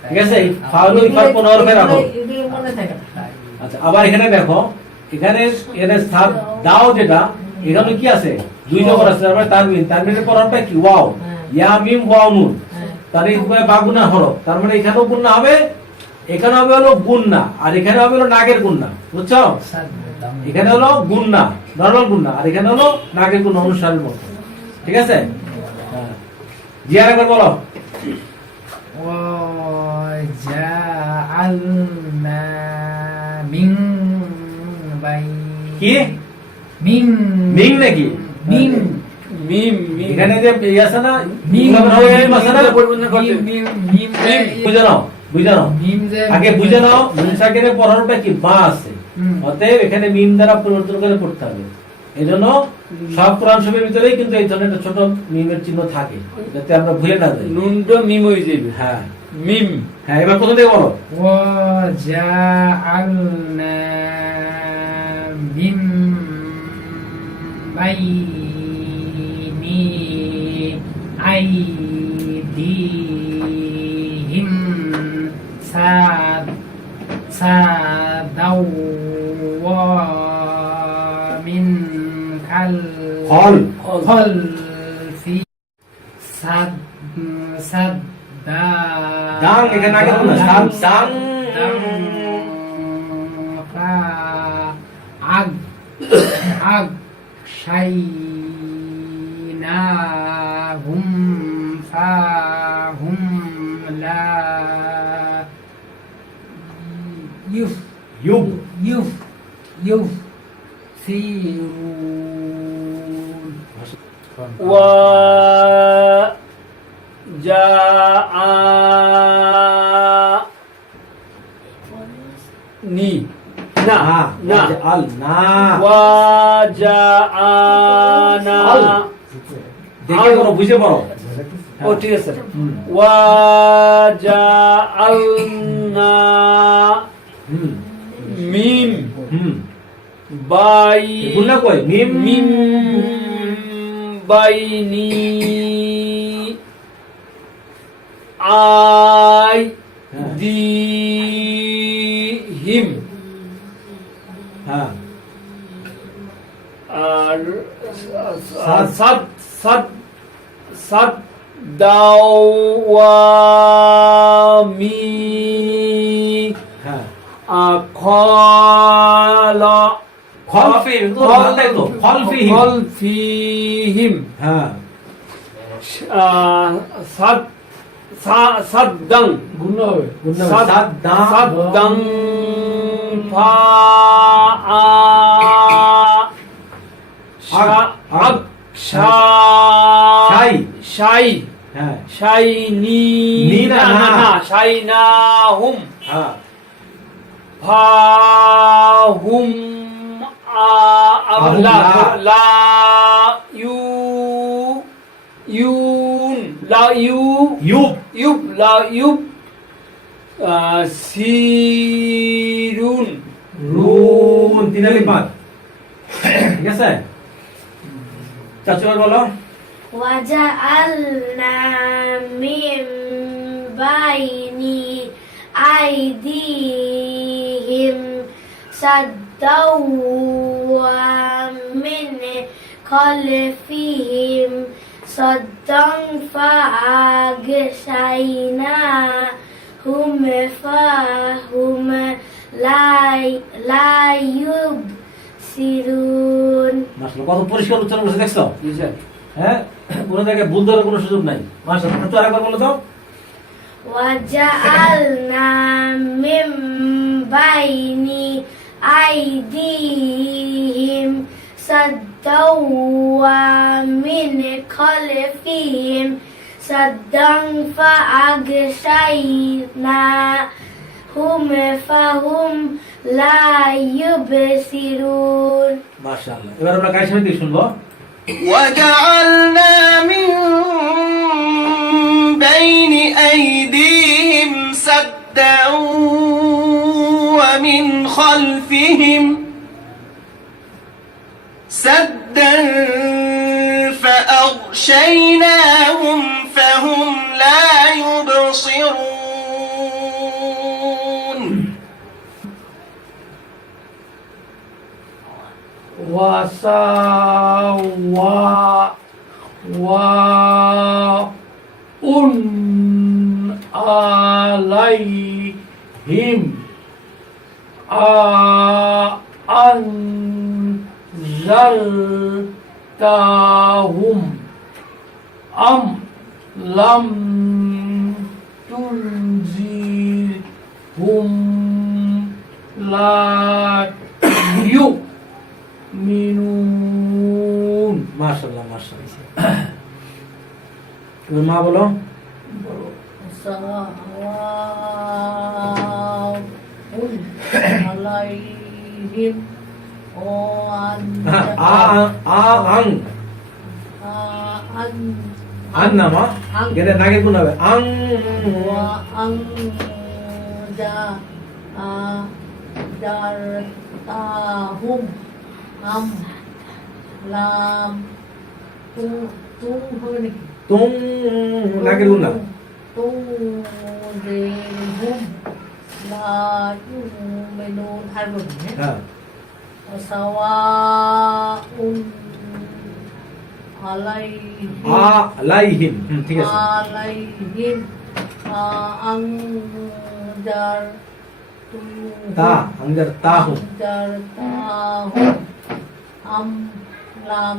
ঠিক আছে? এই ফা হলো ইফার পূর্ণ হরফের এক হরফ। এগুলো মনে থাকে না। আচ্ছা, আবার এখানে দেখো, এখানে সাদ দাও যেটা, এখানে কি আছে, দুই জবর আছে, তারপরে তানবিন, তানবিনের পর হরফটা কি ওয়াও, ইয়া মিম ওয়াও নুন, তার এই বাগুনা হরফ, তার মানে এখানেও গুণনা হবে, এখানে হবে হলো গুণনা, আর এখানে হবে হলো নাগের গুণনা, বুঝছো? এখানে হলো গুণনা, নরমাল গুণনা, আর এখানে হলো নাগের গুণনা, অনুসারের মতো, ঠিক আছে? হ্যাঁ, জিয়ার একবার বলো। وجعلنا من بين কি মিম মিং নাকি মিম মিম মিম এখানে যে ইয়ে আছে না, মিম মিম আছে না, পরিবর্তন করতে মিম মিম বুঝে নাও, বুঝে নাও, মিম যে আগে বুঝে নাও, নুন সাকিনের পড়ানোটা কি বা আছে, অতএব এখানে মিম দ্বারা পরিবর্তন করে পড়তে হবে। এই জন্য সব কোরআন শরীফের ভিতরেই কিন্তু এই ধরনের একটা ছোট মিমের চিহ্ন থাকে, যাতে আমরা ভুলে না যাই। নুনটা মিম হয়ে যাবে। হ্যাঁ মিম। হ্যাঁ, এবার কোথা থেকে বলো। وجعلنا من بين أيديهم سدا ومن خلفهم سدا দাং এখানে আগে না, সাম সাং أغشيناهم فهم لا ইউব يبصرون নি না আল না ওয়াজাআনা দেখে পড়ো, বুঝে পড়ো। ও ঠিক আছে ওয়াজআলনা হুম মিম হুম বাই গুণনা কই মিম মিম বাইনি আই দি হিম হ্যাঁ আর সাদ সাদ সাদ দাওয়ামি হ্যাঁ খলা খলফি তো বাংলায় তো খলফিহিম খলফিহিম হ্যাঁ সাদ সাদ্দাং গুণ হবে গুণনা সাদ্দা সাদ্দাং ফা আ আগ শাই শাই হ্যাঁ শাইনি নি না, না। শাইনাহুম হ্যাঁ ফাহুম আহুম লা লা। লা ইউ ইউন লা ইউ ইউব ইউব লা ইউব সিরুন রুন তিন আলিফ বাদ ঠিক আছে চাচু এবার বলো وجعلنا من بين أيديهم سدا ومن خلفهم سدا فأغشيناهم فهم لا يبصرون মাশাআল্লাহ কত পরিষ্কার উচ্চারণ করছে দেখছো হ্যাঁ কোনো জায়গায় ভুল ধরার কোনো সুযোগ নাই মাশাআল্লাহ তো আরেকবার বলো তো وجعلنا من بين أيديهم سدا ومن خلفهم سدا فأغشيناهم فهم لا يبصرون মাশাআল্লাহ এবার আমরা কার সাথে শুনবো وجعلنا من بين أيديهم سدا ومن خلفهم سدا فأغشيناهم فهم لا يبصرون عليهم أنذرتهم أم لم تنذرهم لا يؤمنون মাশাআল্লাহ মাশাআল্লাহ এবার মা বলো سواء عليهم আং আং না মা গেলে নাগে কোন হবে আং وأنذرتهم أم لم تنذرهم তুম নাগে কোন না تنذرهم لا يؤمنون হ্যাঁ سواء عليهم আলাইহিম ঠিক আছে عليهم তা আনজার তাহুম أنذرتهم أم لم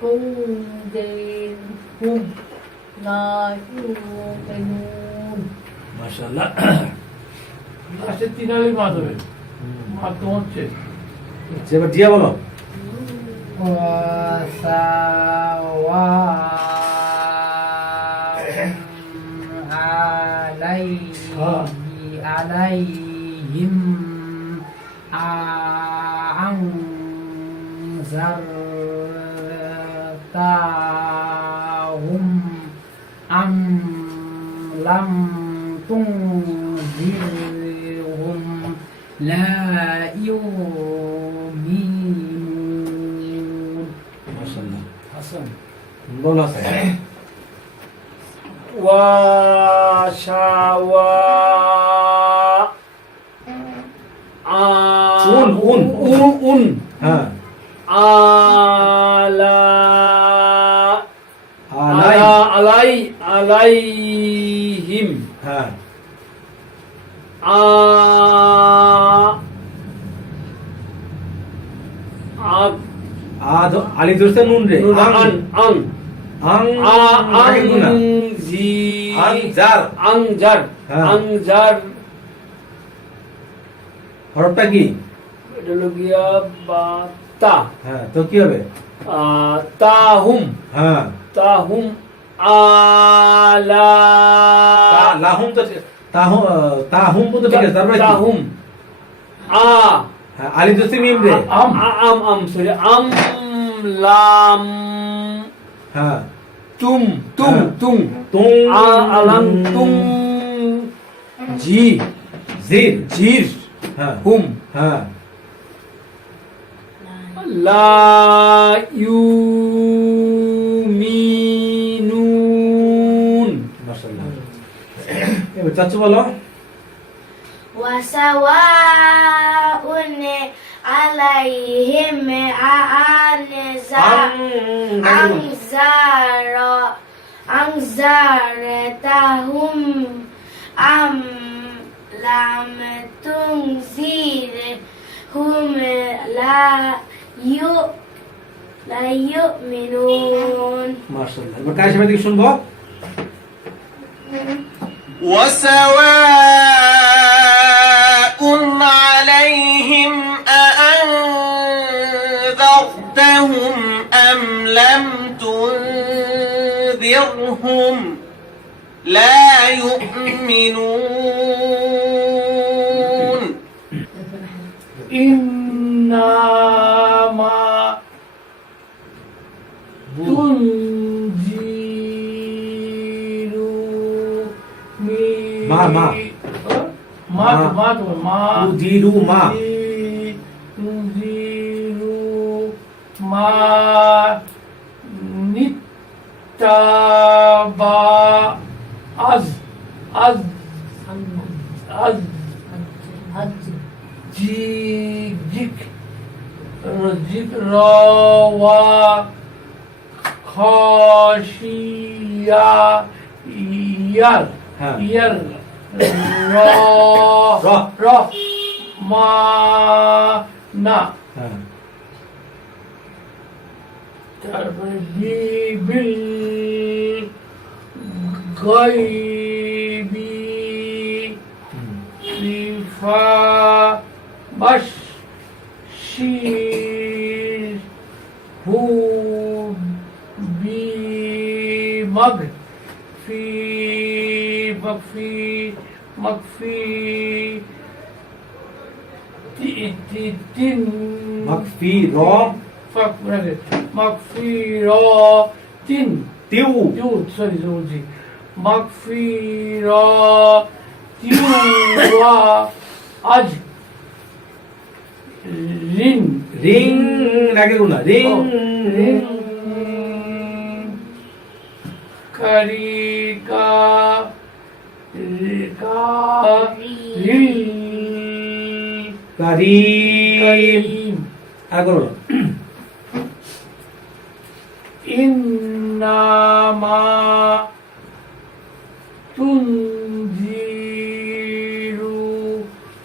تنذرهم لا يؤمنون মাশাআল্লাহ লাস্টে তিন আলি মাত হবে মাত তো হচ্ছে এবার জিয়া বলো عليهم أم لم تنذرهم لا يؤمنون মাশাআল্লাহ হাসান বলো হাসান উন হ্যাঁ আলা আলাই আলাইহিম হ্যাঁ আ আদ আলি ধরছে নুন রে আন আন আং আগে গুনা আনজার আনজার হ্যাঁ। আনজার হরফটা কি এটা হলো গিয়া বা তা হ্যাঁ তো কি হবে তাহুম হ্যাঁ তাহুম আলা লাহুম তো তাহুম তো ঠিক আছে তারপরে কি? তাহুম আ হ্যাঁ আলি ধরছে মিম রে আম সরি আম লাম হ্যাঁ তুম হ্যাঁ। তুম তুম আলাম তুম জি জির জির হ্যাঁ হুম হ্যাঁ লা ইউমিনুন মাশাআল্লাহ এবার চাচু বলো وسواء عليهم أنذرتهم أم لم تنذرهم لا يؤمنون মাশাআল্লাহ এবার কার সাথে দিকে শুনবো وسواء عليهم أأنذرتهم أم لم تنذرهم لا يؤمنون إنما تنذر মা উদিরু মা মা নিত্তাবা আজ জিক রওয়া খাশিয়া ইয়ার হ্যাঁ। ইয়ার র র। র মা না হ্যাঁ তারপরে বিল গায়বি ফিফা বাশ শির হু বি মগ ফি মগফি মগফি তিন মাগফি র مغفرة তিউ sorry زوجي مغفرة وأجر রিং নাকি গুনা রিং رين كريكا কারিম আর করো إنما تنذر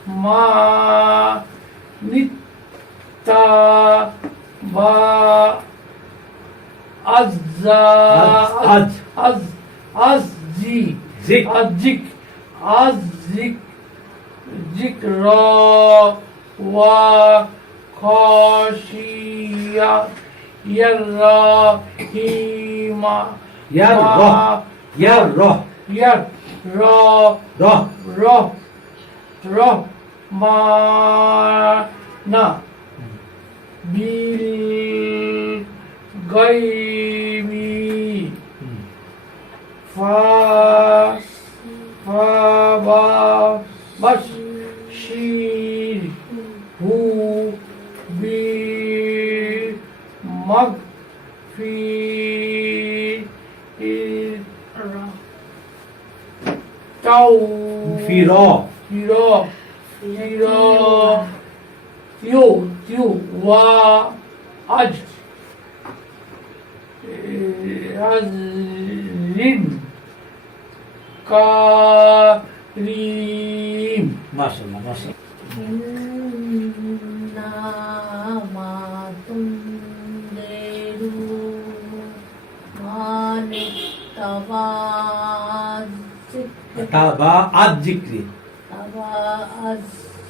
ما نتبع ذكرى وخشية الرحيم رحمنا بالغيب ফা ফা বা বাস শির হু বি মগ ফি রা তাও ফি র Tiro, tiro, tiu, wa, aj, azrin, karim. মাশাআল্লাহ মাশাআল্লাহ إنا ما تنذر من اتبع الذكر তা বা আজ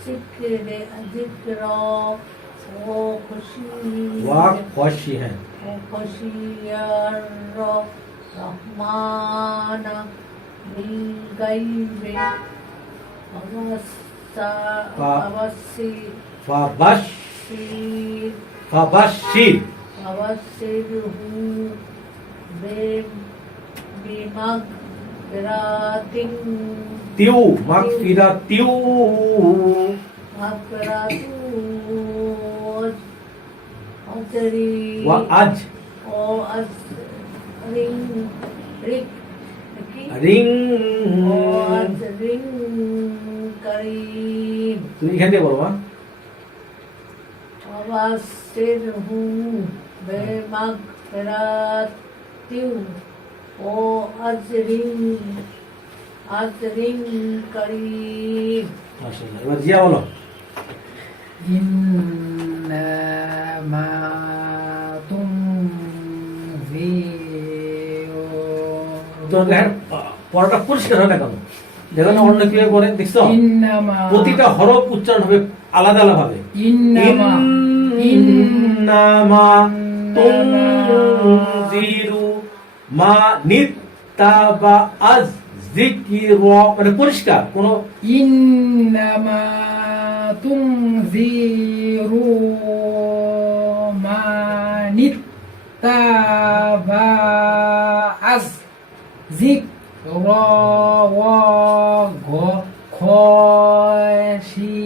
জিক্রি الذكر ওয়া খুশি হ্যাঁ وخشي الرحمن بالغيب ফাবাশ ফাবাশির فبشره بمغفرة তিউ মাগফিরা তিউ مغفرة أجر ওয়া আজ وأجر রিং وأجر كريم তুমি এখান থেকে বলবা وبشره بمغفرة وأجر كريم মাশাআল্লাহ এবার জিয়া বলো إنما تنذر তো দেখেন পড়াটা পরিষ্কার হয় না কেন দেখো না অন্য কিভাবে পড়ে দেখছো إنما প্রতিটা হরফ উচ্চারণ হবে আলাদা আলাদা ভাবে إنما ইন্নামা তুনজিরু মা নিত্তাবা আজ যিকির মানে পরিষ্কার কোন إنما تنذر من اتبع الذكر وخشي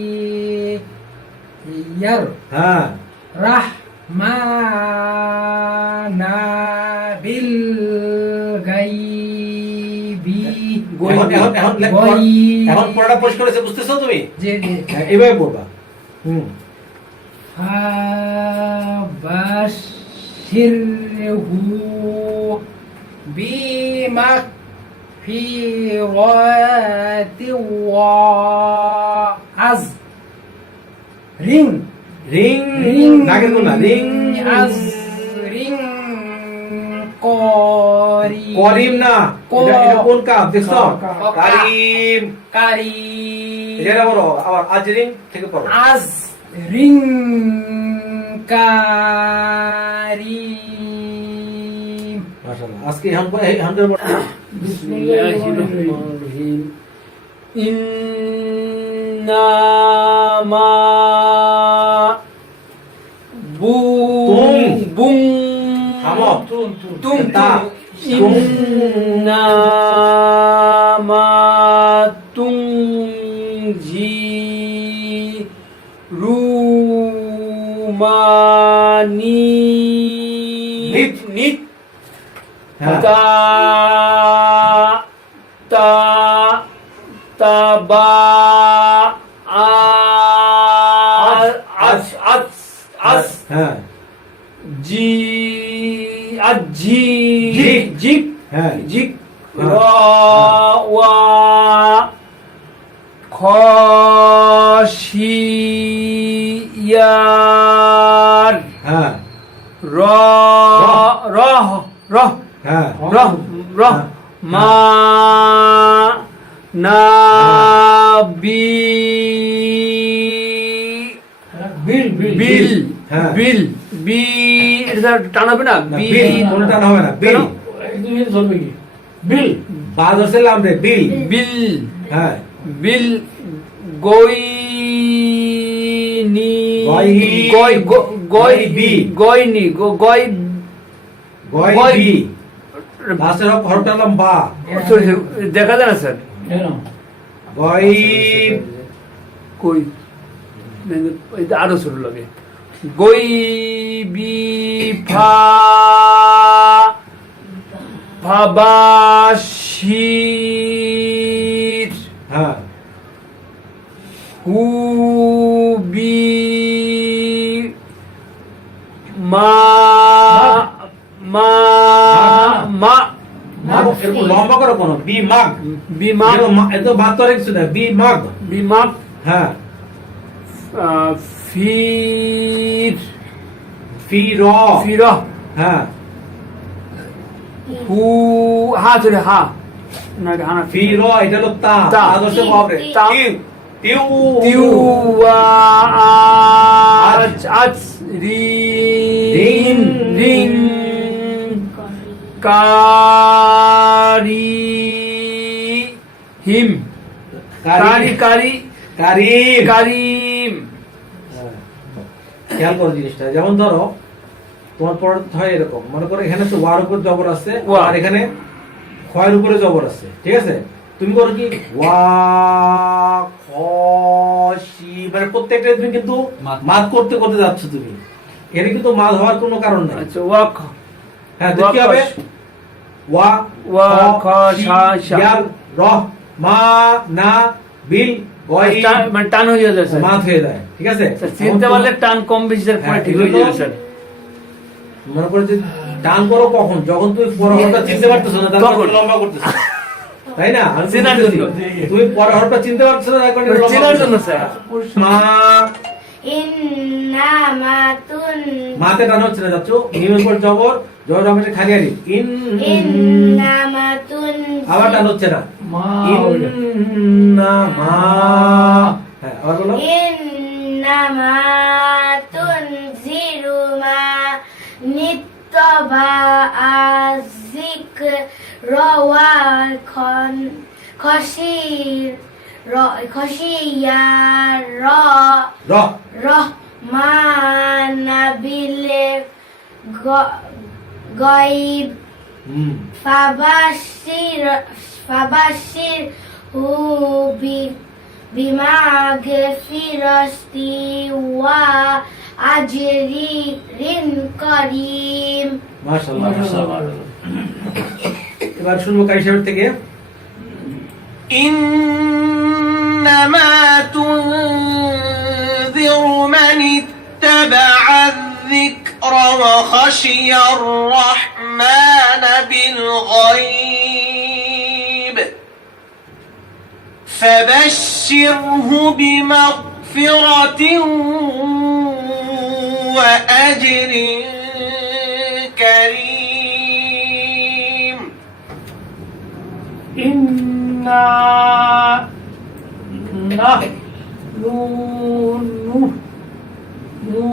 হ্যাঁ الرحمن بالغيب এখন পড়াটা পরিষ্কার হয়েছে বুঝতেছো তুমি জি জি হ্যাঁ, এভাবে পড়বা فبشره بمغفرة وأجر রিং রিং নাগের কোন না রিং আজরিং করিম করিম না এটা কোন কাপ দেখছো কাপ। কারিম কারিম এটা বলো আবার আজরিং থেকে পড়ো আজরিং কারিম মাশাআল্লাহ আজকে এখন بسم الله الرحمن الرحيم إنما بوم থামো তুম তা إنما تنذر من নিত হ্যাঁ তাবা হ্যাঁ জি জিক। জিক হ্যাঁ জিক হ্যাঁ। র ওয়া খশিয়ার হ্যাঁ র র র হ্যাঁ র র মা নাবি বিল বিল হ্যাঁ। বিল বি এটা টানাবে না না, বি বিল কোনটা না হবে না বিল কেন? দুই চলবে কি বিল বা ধরছিলাম রে বিল বিল হ্যাঁ বিল গয়নি গয়- গয় গয় বি। গয়নি গয় গয় গয়- বি লাস্টের হরফটা হলাম বা। সরি দেখা যায় না স্যার কেন গয়ব কই এটা আরো শুরু লাগে গই বি ফা ফাবাশির হ্যাঁ হু বি মা মা মা এরকম লম্বা করে কোনো বি মাগ বিমা এত বাতরে কিছু না বি মাগ বিমা হ্যাঁ ফির ফি র ফির হ্যাঁ হু হা চলে হা না হা না ফি র এটা হলো তা তা। আদর্শ বাবরে তা। টিউ টিউ tiu wa আজ রি রিন। রিন কারি হিম কারি কারি কারিম কারিম হ্যাঁ। খেয়াল করো জিনিসটা যেমন ধরো তোমার পড়া হয় এরকম মনে করো এখানে তো ওয়ার উপর জবর আছে ওয়া। আর এখানে খয়ের উপরে জবর আছে ঠিক আছে তুমি করো কি ওয়া খ শি মানে প্রত্যেকটা তুমি কিন্তু মাদ করতে করতে যাচ্ছ তুমি এখানে কিন্তু মাদ হওয়ার কোনো কারণ নাই আচ্ছা ওয়াক হ্যাঁ তো কি হবে ওয়া ওয়া খ শি, শা শা ইয়াল র মা না বিল গয় মানে টান হয়ে যাবে স্যার মাদ হয়ে যায় ঠিক আছে স্যার চিনতে পারলে টান কম বেশি স্যার পরে হ্যাঁ, ঠিক হয়ে যাবে স্যার মনে করে যে টান করো কখন যখন তুমি পরের হরফটা চিনতে পারতেছো না তারপর তখন। তুমি লম্বা করতেছো তাই না আমি চেনার বুঝতেছি। জন্য। তুমি পরের হরফটা চিনতে পারছো না তারপর তুমি লম্বা চেনার জন্য করতেছো। স্যার মা ইন্নামাতুন মাতে টান হচ্ছে না যাচ্ছ নিমের পর জবর জবর জবর খালি আলি ইন্নামাতুন আবার টান হচ্ছে না মা ইন্না মা হ্যাঁ আবার বলো ইন্নামাতুন জিরু মা নিত্তবা আজিক রওয়া খন খশির খশিয়ার র রহমানাবিলে গয়ব ফাবাশির হু বিমাগফিরাতি ওয়া আজরিন করিম মাশাআল্লাহ এবার শুনবো কারি সাহেব থেকে إنما تنذر من اتبع الذكر وخشي الرحمن بالغيب فبشره بمغفرة وأجر كريم ইন্না না নু নু নু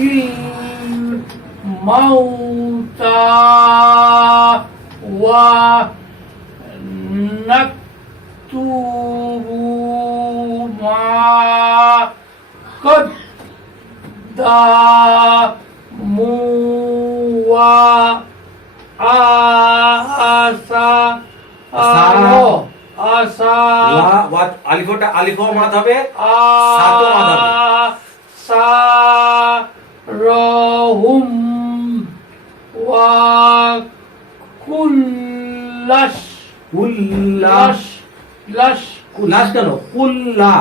ইল মাউতা ওয়া নাকতুবু মা কদ্দামু ওয়া আসা আলো আসা ওয়া আলিফটা আলিফ মাদ হবে সাতো মাদ হবে সা রহুম ওয়া কুল্লাশ কুল্লাশ লাশ কুল্লাশ কেন কুল্লা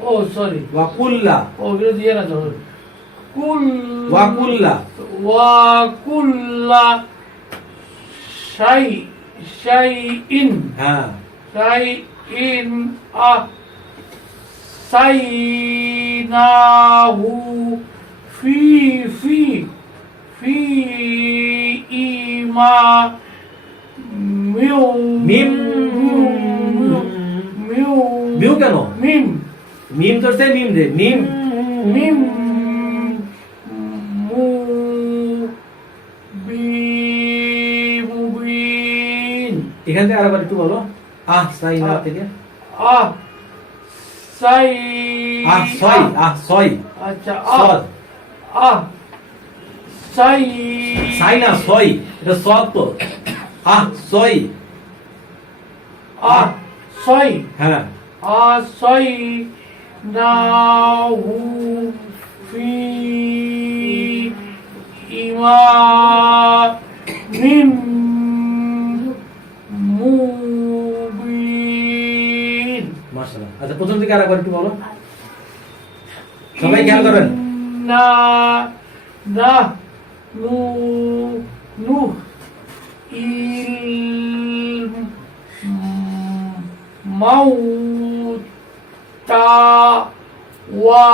ও সরি ওয়া কুল্লা ও বিরোধ দিয়ে না তো কুল ওয়া কুল্লা ওয়া কুল্লা শাই শাইইন হ্যাঁ শাইইন সাইনাহু ফি ফি ফি ইমা মিউ মিম মিউ মিউ কেন মিম মিম ধরছে মিম দে মিম মিম মু বি মুবিন এখান থেকে আরেকবার একটু বলো সাই না থেকে আহ সাই ছয় ছয় আচ্ছা সদ আহ সাই সাই না ছয় এটা সদ তো সই সই হ্যাঁ সই নাহু ফি ইমামিম মুবিন। মাশাআল্লাহ। আচ্ছা প্রথম থেকে আরেকবার একটু বলো, সবাই খেয়াল করবেন। না না নু নু ইল মাউতা ওয়া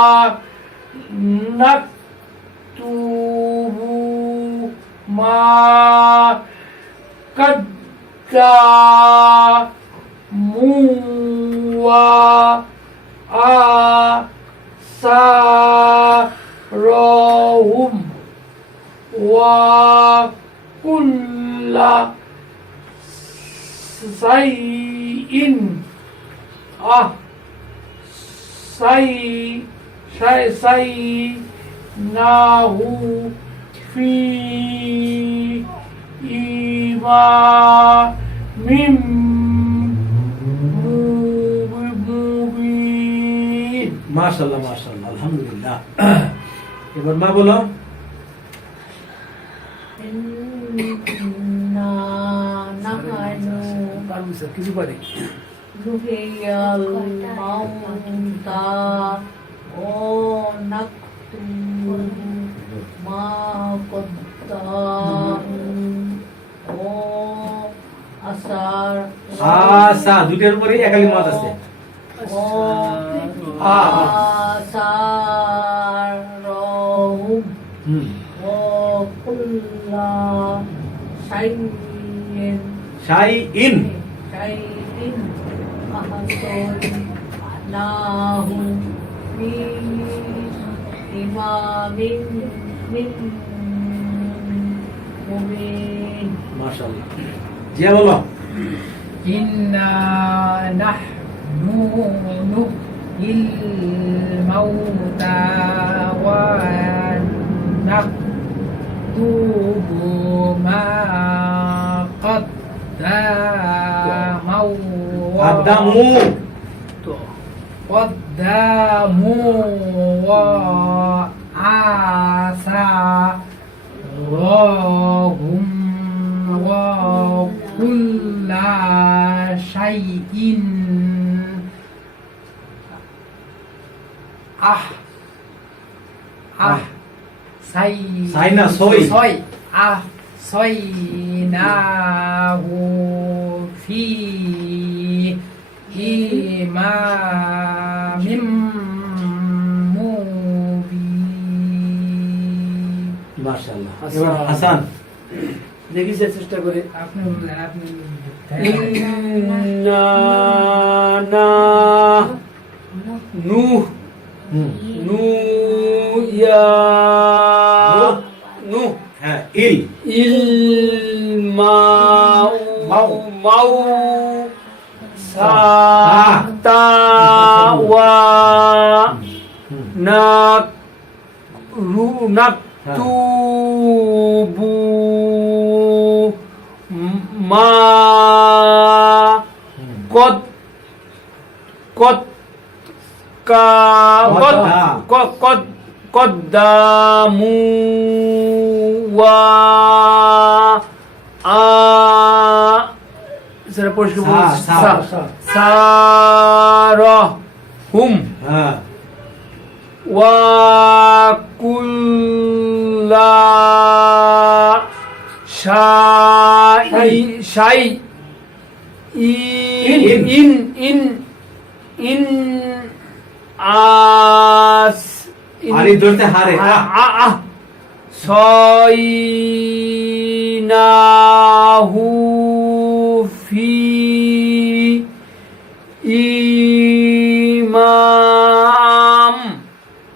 নাকতুবু মা কাদ্দামু ওয়া আসারহুম ওয়া কুল্লা শাইইন নাহু ফি ইমামিম মুবিন। মাশাআল্লাহ মাশাআল্লাহ, আলহামদুলিল্লাহ। এবার মা বলো। ইন্না নাহানু কিছু পারে নুহিয়াল মাউতা ও নাকতুবু মা কদ্দামু ও আসা দুইটার উপরে একালি মাত আছে। আসারহুম হুম ও কুল্লা শাইইন শাইইন শাইইন আহসানাহু ফি ইমামিন মুবিন। মাশাআল্লাহ। জিয়া বলো। إنا نحن نحيي الموتى ونكتب ما قدموا وآثارهم وكل شيء সাইনা সই أحصيناه في إمام مبين। মাশাআল্লাহ। এবার হাসান দেখি চেষ্টা করে। আপনি বললেন, আপনি ইন্না নু হুম নু ইয়া নু হ্যাঁ ইল ইল মাউ মাউ সা তা ওয়া নাক রু নাক তুবু মা কত কত কা কত কত কদ্দামু ওয়া সেটা পরিষ্কার বলছি। সারহুম হ্যাঁ ওয়া কুল্লা শাই ইন আস আলি ধরতে হারে সয়নাহু ফি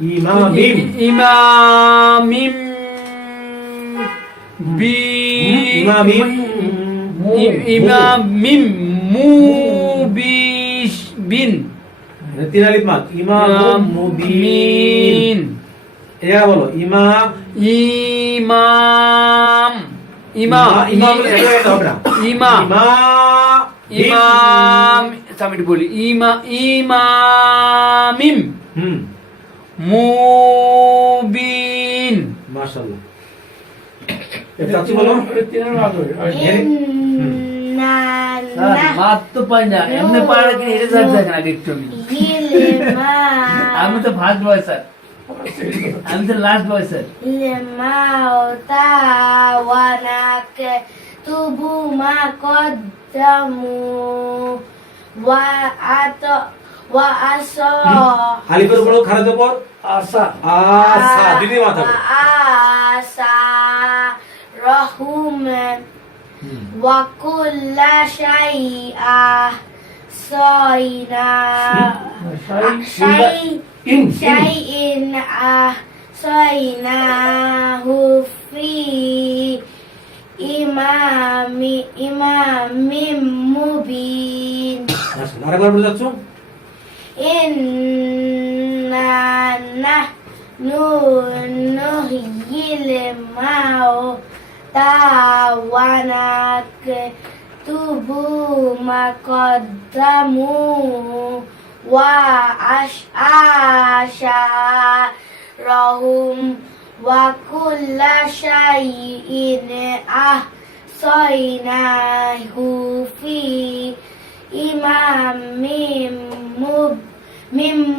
ইমামিম ইমামিম মুবিন। তিন আলিফ মাদ ইমাম মুবিন। এরা বলো ইমাম ইমাম ইমাম ইমাম বলে এটা হবে না। ইমাম ইমাম আমি একটু বলি ইমামিম মুবিন। মাশাআল্লাহ। এটা কি বলো? তিনের মাদ হবে إنا মাত তো পাই না, এমনি পারে কি এটা স্যার দেখেন আগে একটু আমি তো ফার্স্ট বয় স্যার, আমি তো লাস্ট বয় স্যার। الموتى ونكتب ما قدموا আলিফের উপর খারাজের পর আশা আসা দিদি মাথা বলে। وآثارهم وكل شيء شيء أحصيناه في إمام مبين মাশাআল্লাহ। আরেকবার বলে যাচ্ছ? إنا نحن نحيي الموتى ونكتب ما قدموا وأشعارهم وكل شيء أحصيناه في إمام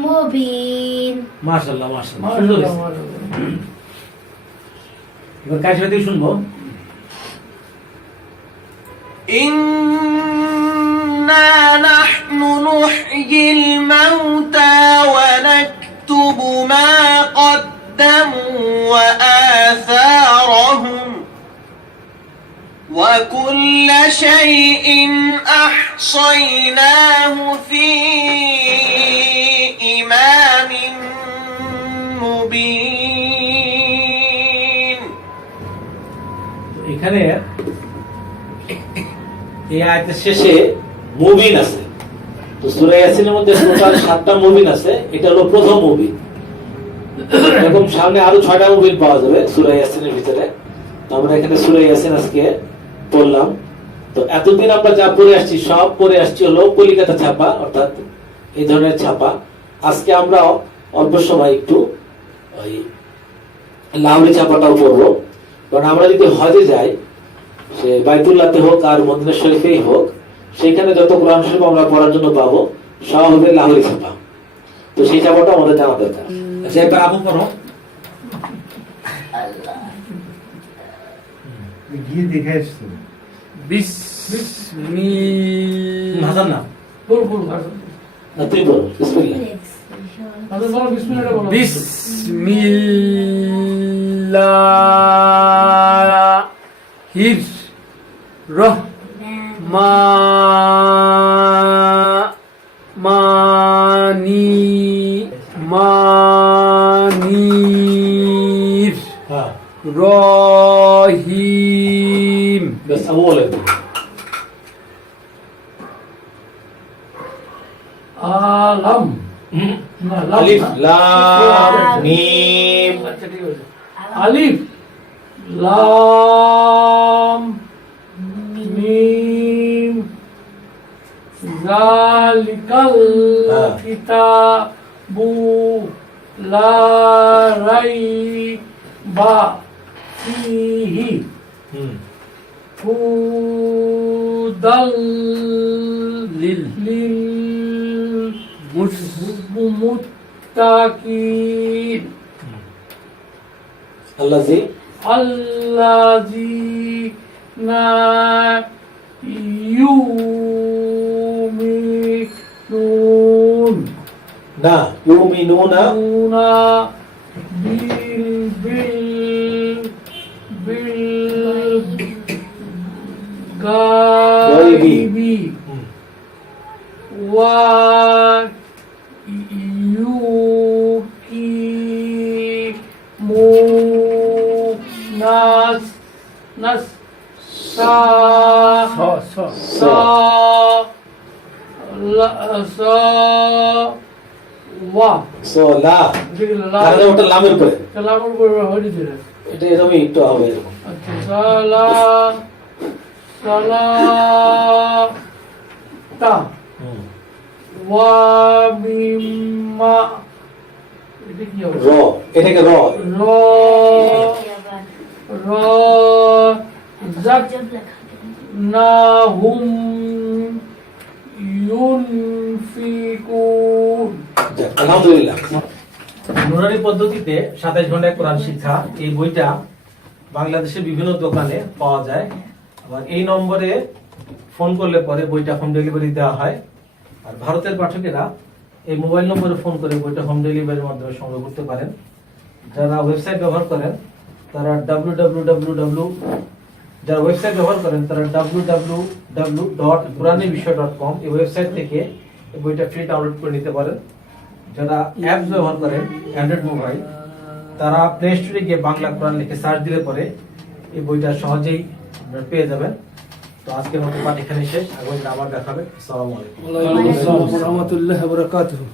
মুবিন। মাশাআল্লাহ মাশাআল্লাহ। সুন্দর হয়েছে। এবার কার সাথে শুনবো? إنا نحن نحيي الموتى ونكتب ما قدموا وآثارهم وكل شيء أحصيناه في إمام مبين। এখানে এই আয়াতের শেষে মুবিন আছে। তো সূরা ইয়াসিনের মধ্যে টোটাল 7টা মুবিন আছে, এটা হলো প্রথম মুবিন। এরকম সামনে আরো 6টা মুবিন পাওয়া যাবে সূরা ইয়াসিনের ভিতরে। তো আমরা এখানে সূরা ইয়াসিন আজকে পড়লাম। তো এতদিন আমরা যা পড়ে আসছি সব পড়ে আসছি হলো কলিকাতা ছাপা, অর্থাৎ এই ধরনের ছাপা। আজকে আমরা অল্প সময় একটু ওই লাহোরি ছাপাটাও পড়বো, কারণ আমরা যদি হজে যাই, সে বাইতুল্লাহতে হোক আর মদিনা শরীফেই হোক, সেখানে যত কোরআন শরীফ আমরা পড়ার জন্য পাবো সব হবে লাহোরি ছাপা। তো সেই ছাপাটা আমাদের জানা দরকার। আচ্ছা এবার আপু পড়ো। গিয়ে দেখে আসতো হাসান না বল বল না, তুই বলো বিসমিল্লাহ। তাহলে বলো বিসমিল্লাহ বলো। বিসমিল্লাহির রহমানির হ্যাঁ রহিম। বেশ আবু বলে আলম না আলিফ লাম মিম। আচ্ছা ঠিক আছে। আলিফ লাম মিম যালিকাল হ্যাঁ। কিতাবু লা রাইবা ফীহি হুদাল লিল মুত্তাকিন আল্লাযী আল্লাযীনা ইউমিনুন না ইউমিনুনা বিল গাইবি ওয়া নাস সা ওয়া সোলা। তাহলে ওটা লামের উপরে, লামের উপরে হয়ে যেতে এটা এরকমই একটু হবে এরকম। আচ্ছা সালাতা ওয়া মিম্মা এটা কি হবে র এটাকে র র র জাক না হুম ইউনফিকুন। যাক, আলহামদুলিল্লাহ। নুরানি পদ্ধতিতে 27 ঘন্টায় কোরআন শিক্ষা এই বইটা বাংলাদেশের বিভিন্ন দোকানে পাওয়া যায়। আবার এই নম্বরে ফোন করলে পরে বইটা হোম ডেলিভারি দেওয়া হয়। আর ভারতের পাঠকেরা এই মোবাইল নম্বরে ফোন করে বইটা হোম ডেলিভারির মাধ্যমে সংগ্রহ করতে পারেন। যারা ওয়েবসাইট ব্যবহার করেন তারা www.quranibishoy.com এই ওয়েবসাইট থেকে এই বইটা ফ্রি ডাউনলোড করে নিতে পারেন। যারা অ্যাপস ব্যবহার করেন অ্যান্ড্রয়েড মোবাইল তারা প্লে স্টোরে গিয়ে বাংলা কোরআন লিখে সার্চ দিলে পরে এই বইটা সহজেই আপনারা পেয়ে যাবেন। তো আজকের মতো পাঠ এখানে শেষ। আগামী আবার দেখাবে। আসসালামু আলাইকুম। ওয়া আলাইকুম আসসালাম ওয়া রাহমাতুল্লাহি ওয়া বারাকাতুহু।